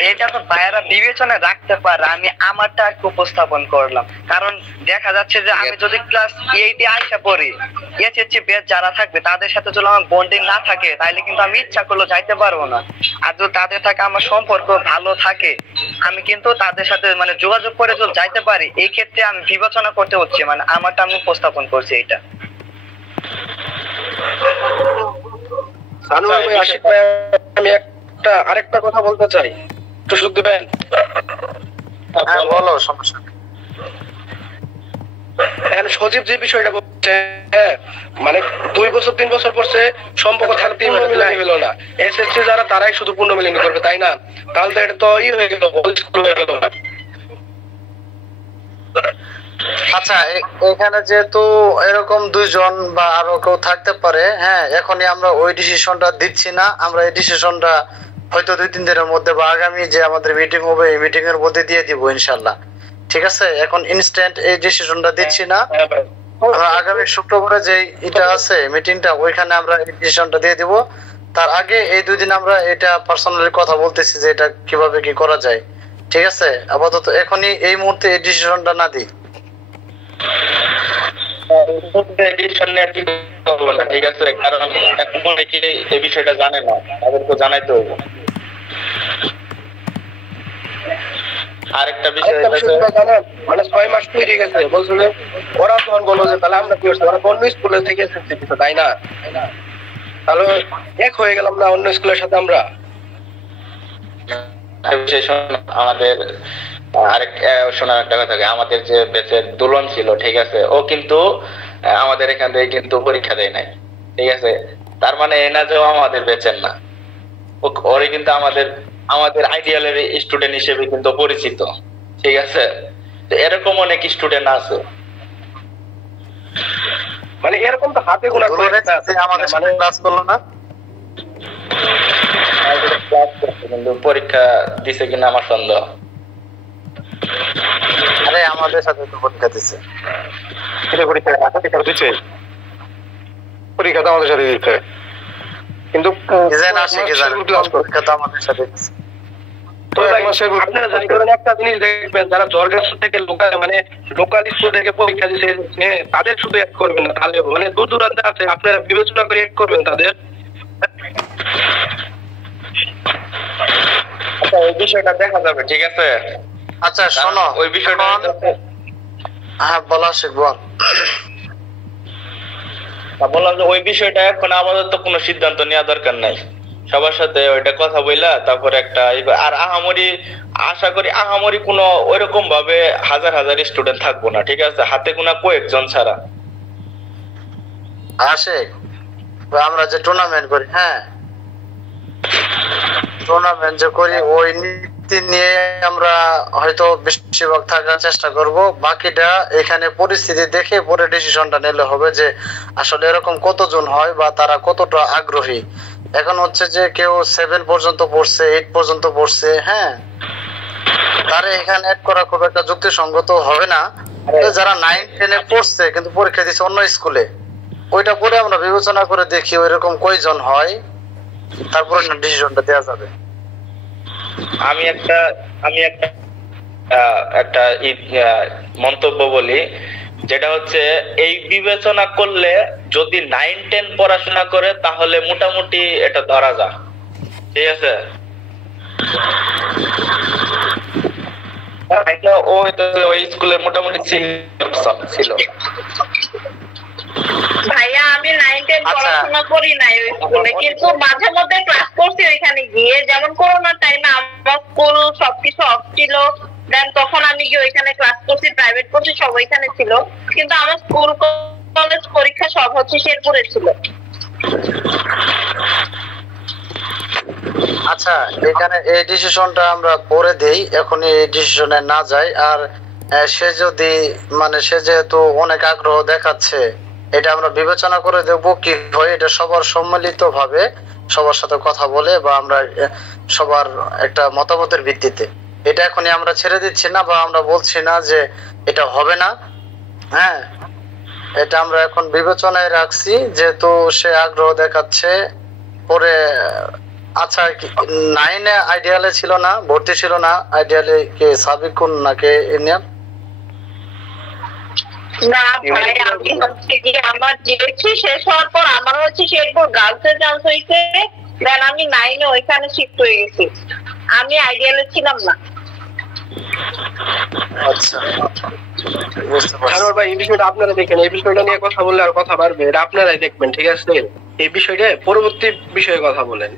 এটা তো ভাইয়ারা বিবেচনায় রাখতে পারে, আমি আমারটা একটু উপস্থাপন করলাম। কারণ দেখা যাচ্ছে যে আমি যদি ক্লাস 8 এ আইসা পড়ি, এসএসসি ব্যাচ যারা থাকবে তাদের সাথে যদি আমার বন্ডিং না থাকে তাহলে কিন্তু আমি ইচ্ছা করলেও যাইতে পারবো না। আর যদি তাদের সাথে আমার সম্পর্ক ভালো থাকে আমি কিন্তু তাদের সাথে মানে যোগাযোগ করে যদি যাইতে পারি, এই ক্ষেত্রে আমি বিবেচনা করতে হচ্ছে, মানে আমারটা আমি উপস্থাপন করছি এইটা। আমি আরেকটা কথা বলতে চাই, একটু সুযোগ দিবেন? বলো, সমস্যা নেই। এখন সজীব যে বিষয়টা বলছে, মানে 2 বছর 3 বছর পড়ছে, সম্পর্ক থাকতে মিল না, এসএসসি যারা তারাই শুধু পূর্ণ মিলনী করবে, তাই না? তাহলে তো এটা তো হয়ে গেল, স্কুল হয়ে গেল। আচ্ছা এখানে যেহেতু এরকম 2 জন বা আরো কেউ থাকতে পারে, হ্যাঁ, এখনই আমরা ওই ডিসিশনটা দিচ্ছি না। আমরা এই ডিসিশনটা হয়তো 2-3 দিনের মধ্যে বা আগামী যে আমাদের মিটিং হবে এই মিটিং এর মধ্যে দিয়ে দিব ইনশাআল্লাহ, ঠিক আছে? এখন ইনস্ট্যান্ট এই ডিসিশনটা দিচ্ছি না, আমরা আগামী শুক্রবারে যে এটা আছে মিটিংটা, ওইখানে আমরা এই ডিসিশনটা দিয়ে দিব। তার আগে এই 2 দিন আমরা এটা পার্সোনালি কথা বলতেছি যে এটা কিভাবে কি করা যায়, ঠিক আছে? আপাতত এখনই এই মুহূর্তে এই ডিসিশনটা না দিই। ঠিক আছে, কারণ এখন অনেকে এই বিষয়টা জানে না, তাদেরকে জানাইতে হবে। আরেকটা বিষয় জানেন, মানে 6 মাস তৈরি গেছে, বলছে যে ওরা তখন বললো যে তাহলে আমরা কি করছি, ওরা অন্য স্কুলে থেকে এসেছি, তাই না? তাহলে এক হয়ে গেলাম না অন্য স্কুলের সাথে আমরা? আমাদের আরেক শোনার একটা কথা, আমাদের যে ব্যাচের দুলন ছিল, ঠিক আছে, ও কিন্তু আমাদের এখান থেকে কিন্তু পরীক্ষা দেয় নাই, ঠিক আছে? তার মানে এই না যে আমাদের ব্যাচের না, ওরে কিন্তু আমাদের আইডিয়ালের স্টুডেন্ট হিসেবে কিন্তু পরিচিত, ঠিক আছে? এরকম অনেক স্টুডেন্ট আছে, মানে এরকম তো হাতে গোনা আমাদের সাথে ক্লাস করলো না, কিন্তু পরীক্ষা দিছে কিনা আমার সন্দেহ। আরে আমাদের সাথে তো পরীক্ষা দিচ্ছে, পরীক্ষা তো আমাদের সাথে দিচ্ছে, কিন্তু পরীক্ষা তো আমাদের সাথে দিচ্ছে। আপনারা জানি করেন একটা জিনিস দেখবেন, যারা জর্গাস থেকে লোকাল স্কুল থেকে পরীক্ষা দিচ্ছে তাদের শুধু এক করবেন না, তাহলে মানে দূর দূরান্তে আছে, আপনারা বিবেচনা করে এক করবেন তাদের। আচ্ছা ওই বিষয়টা দেখা যাবে, ঠিক আছে? আচ্ছা শোনো, ওই বিষয়টা হ্যাঁ বলা শিখব, বললাম যে ওই বিষয়টা এখন আমাদের তো কোনো সিদ্ধান্ত নেওয়া দরকার নাই, সবার সাথে ওইটা কথা বইলা তারপরে একটা। আর আশা করি আহামরি কোনো ওইরকম ভাবে হাজার হাজার স্টুডেন্ট থাকবো না, ঠিক আছে? হাতে গোনা কয়েকজন ছাড়া। আসে আমরা যে টুর্নামেন্ট করি, হ্যাঁ টুর্নামেন্ট যে করি ওই নীতি নিয়ে আমরা হয়তো বেশিরভাগ থাকার চেষ্টা করব, বাকিটা এখানে পরিস্থিতি দেখে পরে ডিসিশনটা নিলে হবে যে আসলে এরকম কতজন হয় বা তারা কতটা আগ্রহী। এখন হচ্ছে যে কেউ 7 পর্যন্ত পড়ছে, 8 পর্যন্ত পড়ছে, হ্যাঁ তারা এখানে অ্যাড করা খুব একটা যুক্তিসঙ্গত হবে না। যারা 9-10 পড়ছে কিন্তু পরীক্ষা দিচ্ছে অন্য স্কুলে, ওইটা পরে আমরা বিবেচনা করে দেখি ওইরকম কয়জন হয়, তারপরে ডিসিশনটা দেওয়া যাবে। আমি একটা মন্তব্য বলি, যেটা হচ্ছে এই বিবেচনা করলে যদি 9-10 পড়াশোনা করে তাহলে মোটামুটি এটা ধরা যায়, ঠিক আছে। ওই স্কুলের মোটামুটি ছিল। ভাইয়া আমি 9-10 পড়াশোনা করি নাই ওই স্কুলে, কিন্তু মাঝে মধ্যে ক্লাস করছি ওইখানে গিয়ে। যেমন করোনার টাইমে আমার স্কুল সবকিছু অফ ছিল, দেন তখন আমি গিয়ে ওইখানে ক্লাস করছি, প্রাইভেট করছি, সব ওইখানে ছিল। কিন্তু আমার স্কুল কলেজ পরীক্ষা সব হচ্ছে শেরপুরে ছিল। আচ্ছা এখানে এই ডিসিশনটা আমরা পরে দেই, এখন এই ডিসিশনে না যাই। আর সে যদি সে যেহেতু অনেক আগ্রহ দেখাচ্ছে, এটা আমরা বিবেচনা করে দেখবো কি হয়। এটা সবার সম্মিলিত ভাবে সবার সাথে কথা বলে বা আমরা সবার একটা মতামতের ভিত্তিতে, এটা এখনই আমরা ছেড়ে দিচ্ছি না বা আমরা বলছি না যে এটা হবে না, হ্যাঁ এটা আমরা এখন বিবেচনায় রাখছি যেহেতু সে আগ্রহ দেখাচ্ছে। পরে আচ্ছা 9-এ আইডিয়ালে ছিল না, ভর্তি ছিল না, আইডিয়ালে কে সাবিকুন নাকি ইনিয়াম? না ভাই আমি হচ্ছে কি আমার জিএসসি শেষ হওয়ার পর আমার হচ্ছে শেরপুর গার্লসে চান্স হয়েছে, দেন আমি 9-এ ওইখানে শিফট হয়ে গেছি। আমি আইডিয়ালে ছিলাম না। আচ্ছা বুঝতে পারছি। ভাই এই বিষয়টা আপনারা দেখেন, এই বিষয়টা নিয়ে কথা বললে আর কথা বাড়বে, এটা আপনারাই দেখবেন, ঠিক আছে। এই বিষয়টা পরবর্তী বিষয়ে কথা বলেন।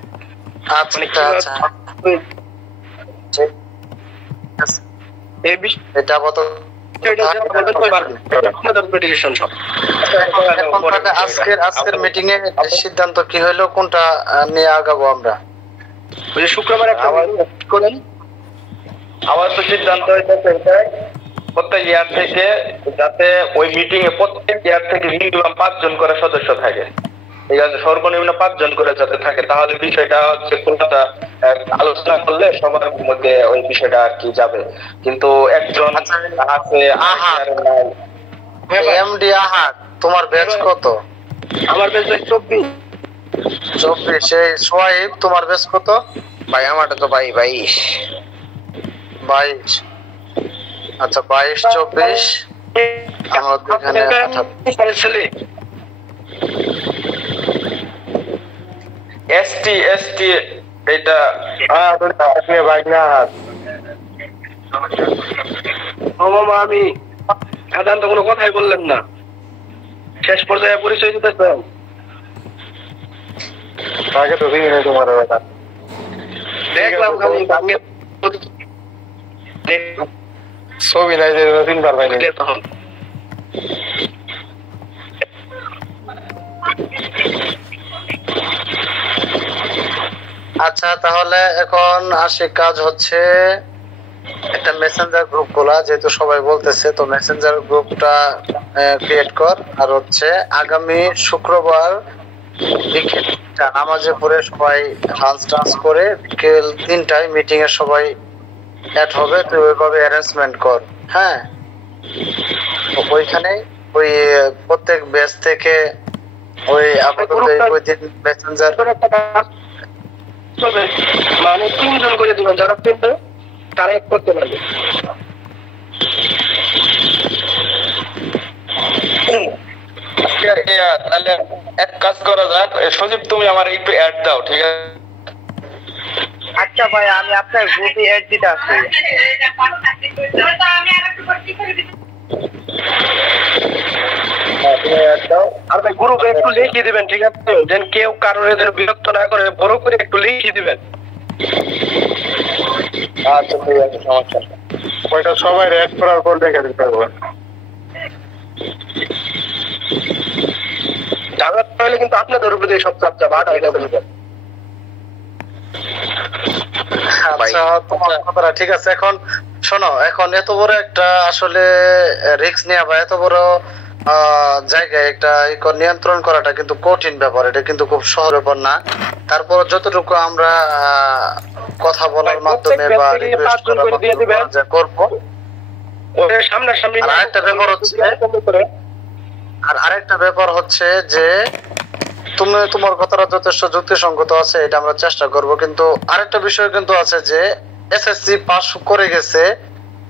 আচ্ছা এই বিষয় এটা আপাতত আজকের মিটিং এ সিদ্ধান্ত কি হলো, কোনটা নিয়ে আগাবো আমরা? শুক্রবার করেন। আমার তো সিদ্ধান্ত হইতেছে প্রত্যেক ইয়ার থেকে যাতে ওই মিটিং এ প্রত্যেক ইয়ার থেকে মিনিমাম 5 জন করে সদস্য থাকে, ঠিক আছে, সর্বনিম্ন 5 জন করে যাতে থাকে। তাহলে বিষয়টা হচ্ছে কোনটা আলোচনা করলে সবার মধ্যে ওই বিষয়টা আর কি যাবে। কিন্তু একজন আছে এমডি আহাদ, তোমার ব্যাচ কত? আমার ব্যাচ 24। এই সোয়াইব তোমার ব্যাচ কত? ভাই আমারটা তো 22। আচ্ছা 22-24 আমরা এখানে 28 এসটি এটা ভাই না আমি সাধারণত কোনো কথাই বললেন না, শেষ পর্যায়ে পরিচয় দিতেছেন। আগে তো দিই না তোমার কথা দেখলাম খালি ভাঙে ছবি নাই যে 3 বার বাইরে। আচ্ছা তাহলে এখন আসি, কাজ হচ্ছে একটা মেসেঞ্জার গ্রুপ খোলা, যেহেতু সবাই বলতেছে, তো মেসেঞ্জার গ্রুপটা ক্রিয়েট কর। আর হচ্ছে আগামী শুক্রবার বিকেল 3টা নামাজে পড়ে সবাই ডান্স করে বিকেল 3টায় মিটিং এ সবাই অ্যাড হবে, তো ওইভাবে অ্যারেঞ্জমেন্ট কর। হ্যাঁ ওইখানে ওই প্রত্যেক ব্যাচ থেকে ওই আপাতত ওই দিন মেসেঞ্জার 3 জন করে দিবেন, যারা পেতে তারা এক করতে পারবে। তাহলে এক কাজ করা যাক, সজীব তুমি আমার একটু অ্যাড দাও, ঠিক আছে? আচ্ছা ভাই আমি আপনার গ্রুপে অ্যাড দিতে আসছি। আর ভাই গ্রুপে একটু লিখে দিবেন, ঠিক আছে, যেন কেউ কারোর যেন বিরক্ত না করে, বড় করে একটু লিখে দিবেন। আচ্ছা ঠিক আছে, সমস্যা নেই। ওইটা সবাই অ্যাড করার পর দেখে দিতে পারবো। ঝামেলা হলে কিন্তু আপনাদের উপরে সব চাপ চাপ আট হয়ে যাবে। আচ্ছা তোমার কথাটা ঠিক আছে। এখন শোনো, এখন এত বড় একটা আসলে রিস্ক নেওয়া বা এত বড় জায়গায় একটা নিয়ন্ত্রণ করাটা কিন্তু কঠিন ব্যাপার, এটা কিন্তু খুব সহজ ব্যাপার না। তারপর যতটুকু আমরা কথা বলার মাধ্যমে বা রিকোয়েস্ট করার মাধ্যমে করবো। আর আরেকটা ব্যাপার হচ্ছে যে তুমি তোমার কথাটা যথেষ্ট যুক্তিসঙ্গত আছে, এটা আমরা চেষ্টা করব। কিন্তু আরেকটা বিষয় কিন্তু আছে যে এসএসসি পাস করে গেছে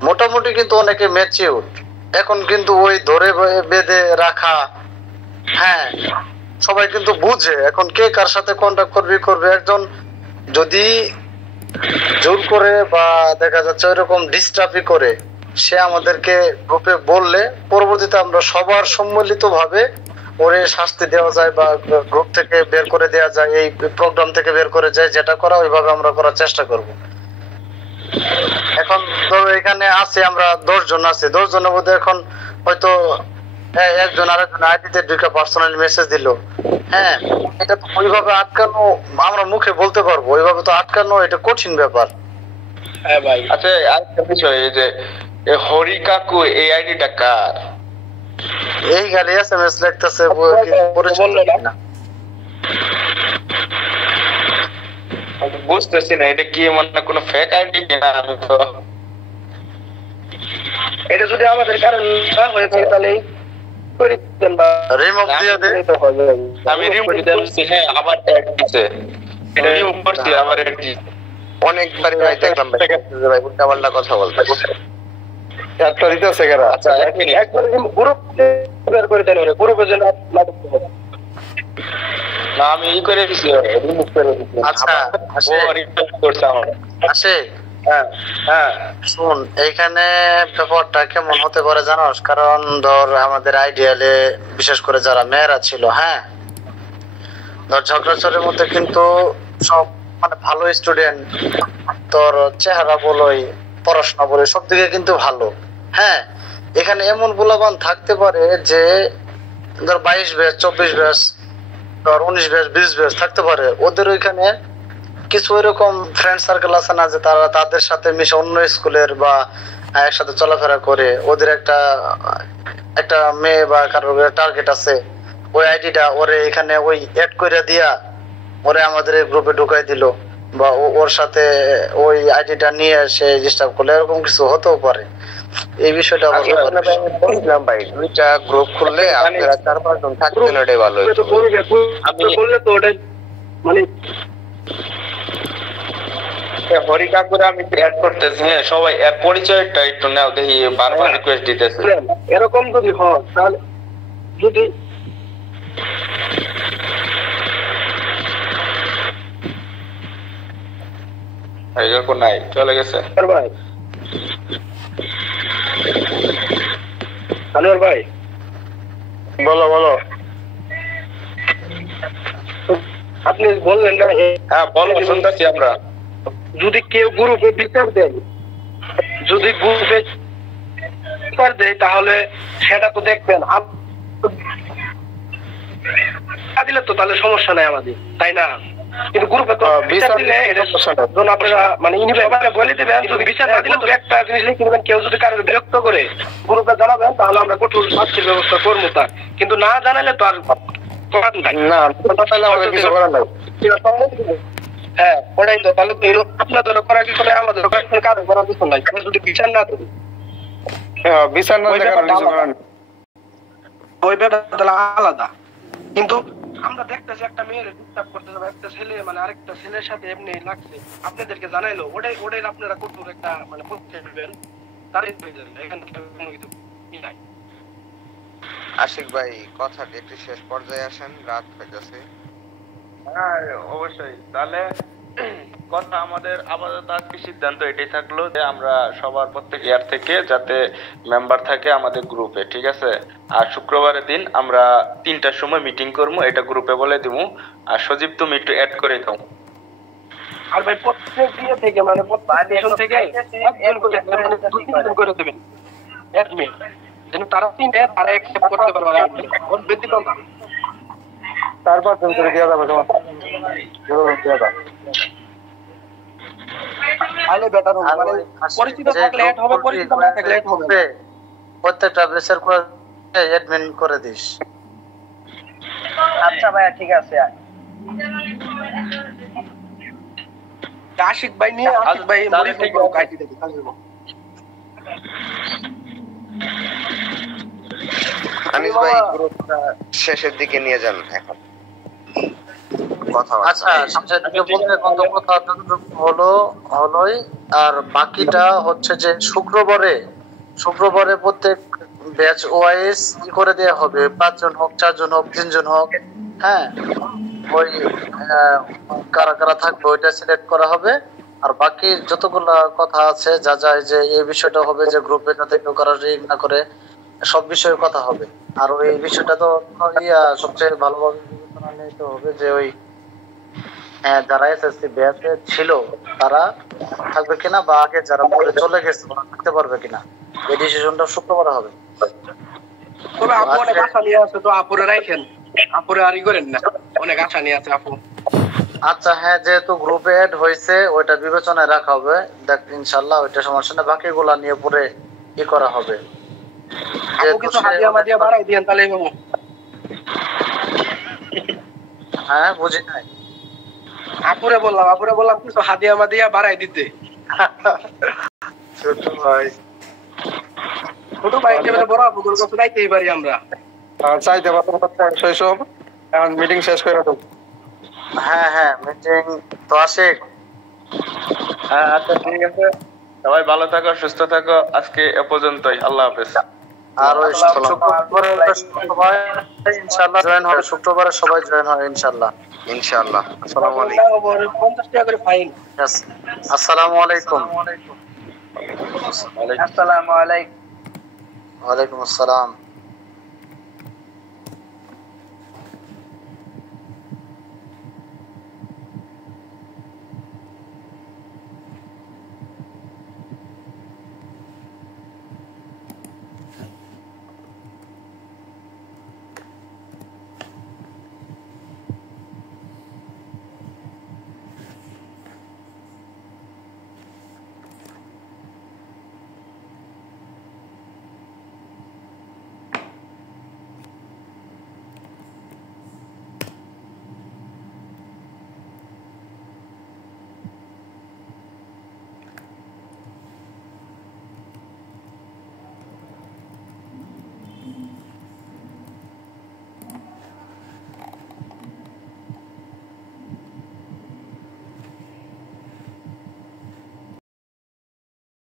মোটামুটি কিন্তু অনেকে ম্যাচিউর, এখন কিন্তু ওই ধরে বেঁধে রাখা, হ্যাঁ সবাই কিন্তু বুঝে এখন কে কার সাথে কন্ট্যাক্ট করবে। একজন যদি জোর করে বা দেখা যাচ্ছে ওইরকম ডিস্টার্বই করে, সে আমাদেরকে গ্রুপে বললে পরবর্তীতে আমরা সবার সম্মিলিত ভাবে ওরে শাস্তি দেওয়া যায় বা গ্রুপ থেকে বের করে দেওয়া যায়, এই প্রোগ্রাম থেকে বের করে যায়, যেটা করা ওইভাবে আমরা করার চেষ্টা করব। এখন ধরো এখানে আছে আমরা 10 জন আছি, 10 জনের মধ্যে এখন হয়তো একজন আরেকজন আইডিতে ঢুকে পার্সোনালি মেসেজ দিল, হ্যাঁ এটা তো ওইভাবে আটকানো আমরা মুখে বলতে পারবো, ওইভাবে তো আটকানো এটা কঠিন ব্যাপার। হ্যাঁ ভাই, আচ্ছা আরেকটা বিষয়, এই যে হরি কাকু এই আইডিটা কার? এই গালি এসএমএস লিখতেছে না, বুঝতেছি না এটা কি মানে কোনো ফেক আইডি কিনা। আমি তো এটা যদি আমাদের কারণ না হয়ে থাকে তাহলে রিমুভ দিয়ে দে। আমি রিমুভ দিয়েছি, হ্যাঁ আবার অ্যাড দিতে, এটা রিমুভ করছি আবার অ্যাড দিতে। অনেকবারই ভাই দেখলাম ভাই উল্টাপাল্টা কথা বলতে। একটা দিতেছে কেন? আচ্ছা এক মিনিট, একবার গ্রুপ বের করে দেন, ওরে গ্রুপে যেন না ঢুকতে পারে। না আমি ই করে দিছি, রিমুভ করে দিছি। আচ্ছা ও রিকোয়েস্ট করছে আমার আসে। হ্যাঁ হ্যাঁ শুন, এইখানে ব্যাপারটা কেমন হতে পারে জানোস? কারণ ধর আমাদের আইডিয়ালে বিশেষ করে যারা মেয়েরা ছিল, হ্যাঁ ধর ঝগড়াঝড়ির মধ্যে কিন্তু সব মানে ভালো স্টুডেন্ট, তোর চেহারা বলোই পড়াশোনা বলে সব দিকে কিন্তু ভালো, হ্যাঁ এখানে এমন পোলাপান থাকতে পারে যে ধর 22 ব্যাচ 24 ব্যাচ ধর 19 ব্যাচ 20 ব্যাচ থাকতে পারে, ওদের ওইখানে কিছু এরকম ফ্রেন্ড সার্কেল আছে না যে তারা তাদের সাথে মিশে অন্য স্কুলের বা একসাথে চলাফেরা করে, ওদের একটা মেয়ে বা কারোর টার্গেট আছে, ওই আইডিটা ওরে এখানে ওই অ্যাড করে দিয়া ওরে আমাদের গ্রুপে ঢুকাই দিল বা ওর সাথে ওই আইডিটা নিয়ে এসে ডিস্টার্ব করলে, এরকম কিছু হতেও পারে। এই বিষয়টা বলছিলাম ভাই, দুইটা গ্রুপ খুললে আপনারা 4-5 জন থাকতেন, ওটাই ভালো হতো। আমি বললে তো ওটাই মানে হরি কাকুরে আমি অ্যাড করতেছি, হ্যাঁ সবাই এর পরিচয়টা একটু নাও দেখি, বারবার রিকোয়েস্ট দিতেছে। এরকম যদি হয় তাহলে যদি এরকম নাই, চলে গেছে ভাই। হ্যালো ভাই, বলো বলো। আপনি বললেন না? হ্যাঁ বলো, শুনতেছি আমরা। যদি কেউ গ্রুপে বিচার দেয়, যদি গ্রুপে বিচার দেয় তাহলে সেটা তো দেখবেন দিলে তো তাহলে সমস্যা নাই আমাদের, তাই না? কিন্তু গ্রুপে তো বিচার দিলে আপনারা মানে বলে দেবেন, যদি বিচার না দিলে তো একটা জিনিস লিখে দেবেন, কেউ যদি কারোর বিরক্ত করে গ্রুপে জানাবেন তাহলে আমরা কঠোর শাস্তির ব্যবস্থা করবো তার, কিন্তু না জানালে তো আর হ্যাঁ ওটাই তো। তাহলে আপনাদের করার কিছু নাই, আমাদের কারো করার কিছু নাই, যদি বিচার না দেবে বিচার না ওই ব্যাপারটা আলাদা। কিন্তু আমরা দেখতেছি একটা মেয়ের ডিস্টার্ব করতে যাবে, একটা ছেলে মানে আরেকটা ছেলের সাথে এমনি লাগছে, আপনাদেরকে জানাইলো, ওটাই আপনারা কঠোর একটা মানে পদক্ষেপ নেবেন, তারই হয়ে যাবে। এখানে কোনো কিছু নাই। আশিক ভাই কথাটি একটু শেষ পর্যায়ে আসেন, রাত হয়ে গেছে। হ্যাঁ অবশ্যই, তাহলে কথা আমাদের আপাতত আজকে সিদ্ধান্ত এটাই থাকলো যে আমরা সবার প্রত্যেক ইয়ার থেকে যাতে মেম্বার থাকে আমাদের গ্রুপে, ঠিক আছে? আর শুক্রবারের দিন আমরা 3টার সময় মিটিং করবো, এটা গ্রুপে বলে দিব। আর সজীব তুমি একটু অ্যাড করে দাও। আর ভাই প্রত্যেক দিয়ে থেকে মানে প্রত্যেক থেকে একজন করে দেবেন অ্যাডমিন, যেন তারা 3টা তারা অ্যাকসেপ্ট করতে পারবে। 4-5 জন করে দেওয়া যাবে তোমার তাহলে বেটার হবে মানে পরিচিত থাকলে এড হবে পরিচিত না থাকলে এড হবে প্রত্যেকটা বেসের করে অ্যাডমিন করে দিস। আচ্ছা ভাইয়া ঠিক আছে। আশিক ভাই নিয়ে আশিক ভাই মডিফাই করে কাটি দেবে কাজে আনিস ভাই গ্রুপটা শেষের দিকে নিয়ে যান এখন কথা। আচ্ছা শেষের দিকে বলতে কত কথা হলোই, আর বাকিটা হচ্ছে যে শুক্রবারে প্রত্যেক ব্যাচ ওয়াইজ কি করে দেয়া হবে, 5 জন হোক, 4 জন হোক, 3 জন হোক, হ্যাঁ ওই কারা কারা থাকবে ওইটা সিলেক্ট করা হবে। আর বাকি যতগুলো কথা আছে যা যায় যে এই বিষয়টা হবে যে গ্রুপে যাতে কেউ কারো রিং না করে, সব বিষয়ে কথা হবে। আর ওই বিষয়টা তো সবচেয়ে ভালোভাবে বিবেচনা নিতে হবে যে ওই যারা এসএসসি ব্যাচে ছিল তারা থাকবে কিনা, বা আগে যারা পরে চলে গেছে তারা থাকতে পারবে কিনা, এই ডিসিশনটা শুক্রবারে হবে। তবে আপু অনেক আশা নিয়ে আছে, তো আপুরে রাখেন, আপুরে আরই করেন না, অনেক আশা নিয়ে আছে আপু। আচ্ছা হ্যাঁ, যেহেতু গ্রুপে অ্যাড হয়েছে ওইটা বিবেচনায় রাখা হবে, দেখ ইনশাল্লাহ ওইটা সমস্যা না, বাকিগুলা নিয়ে পরে কি করা হবে। আপু কিছু হাদিয়া মাদিয়া বাড়াই দিয়েন তাহলে বাবু। হ্যাঁ বুঝি নাই, আপুরে বললাম কিছু হাদিয়া মাদিয়া বাড়াই দিতে। ছোট ভাই একেবারে বড় আপুর কাছে যাইতেই পারি আমরা, চাইতে পারতাম শেষ হবে, এখন মিটিং শেষ করে দেবো। হ্যাঁ মিটিং তো আসে। হ্যাঁ আচ্ছা ঠিক আছে, সবাই ভালো থাকো, সুস্থ থাকো, আজকে এ পর্যন্তই, আল্লাহ হাফেজ। আর ওই শুক্রবারে ইনশাআল্লাহ জয়েন হবে, শুক্রবারে সবাই জয়েন হবে ইনশাআল্লাহ। আসসালামু আলাইকুম। 50 টাকা করে ফাইন। আসসালামু আলাইকুম। আসসালামু আলাইকুম। ওয়ালাইকুম আসসালাম।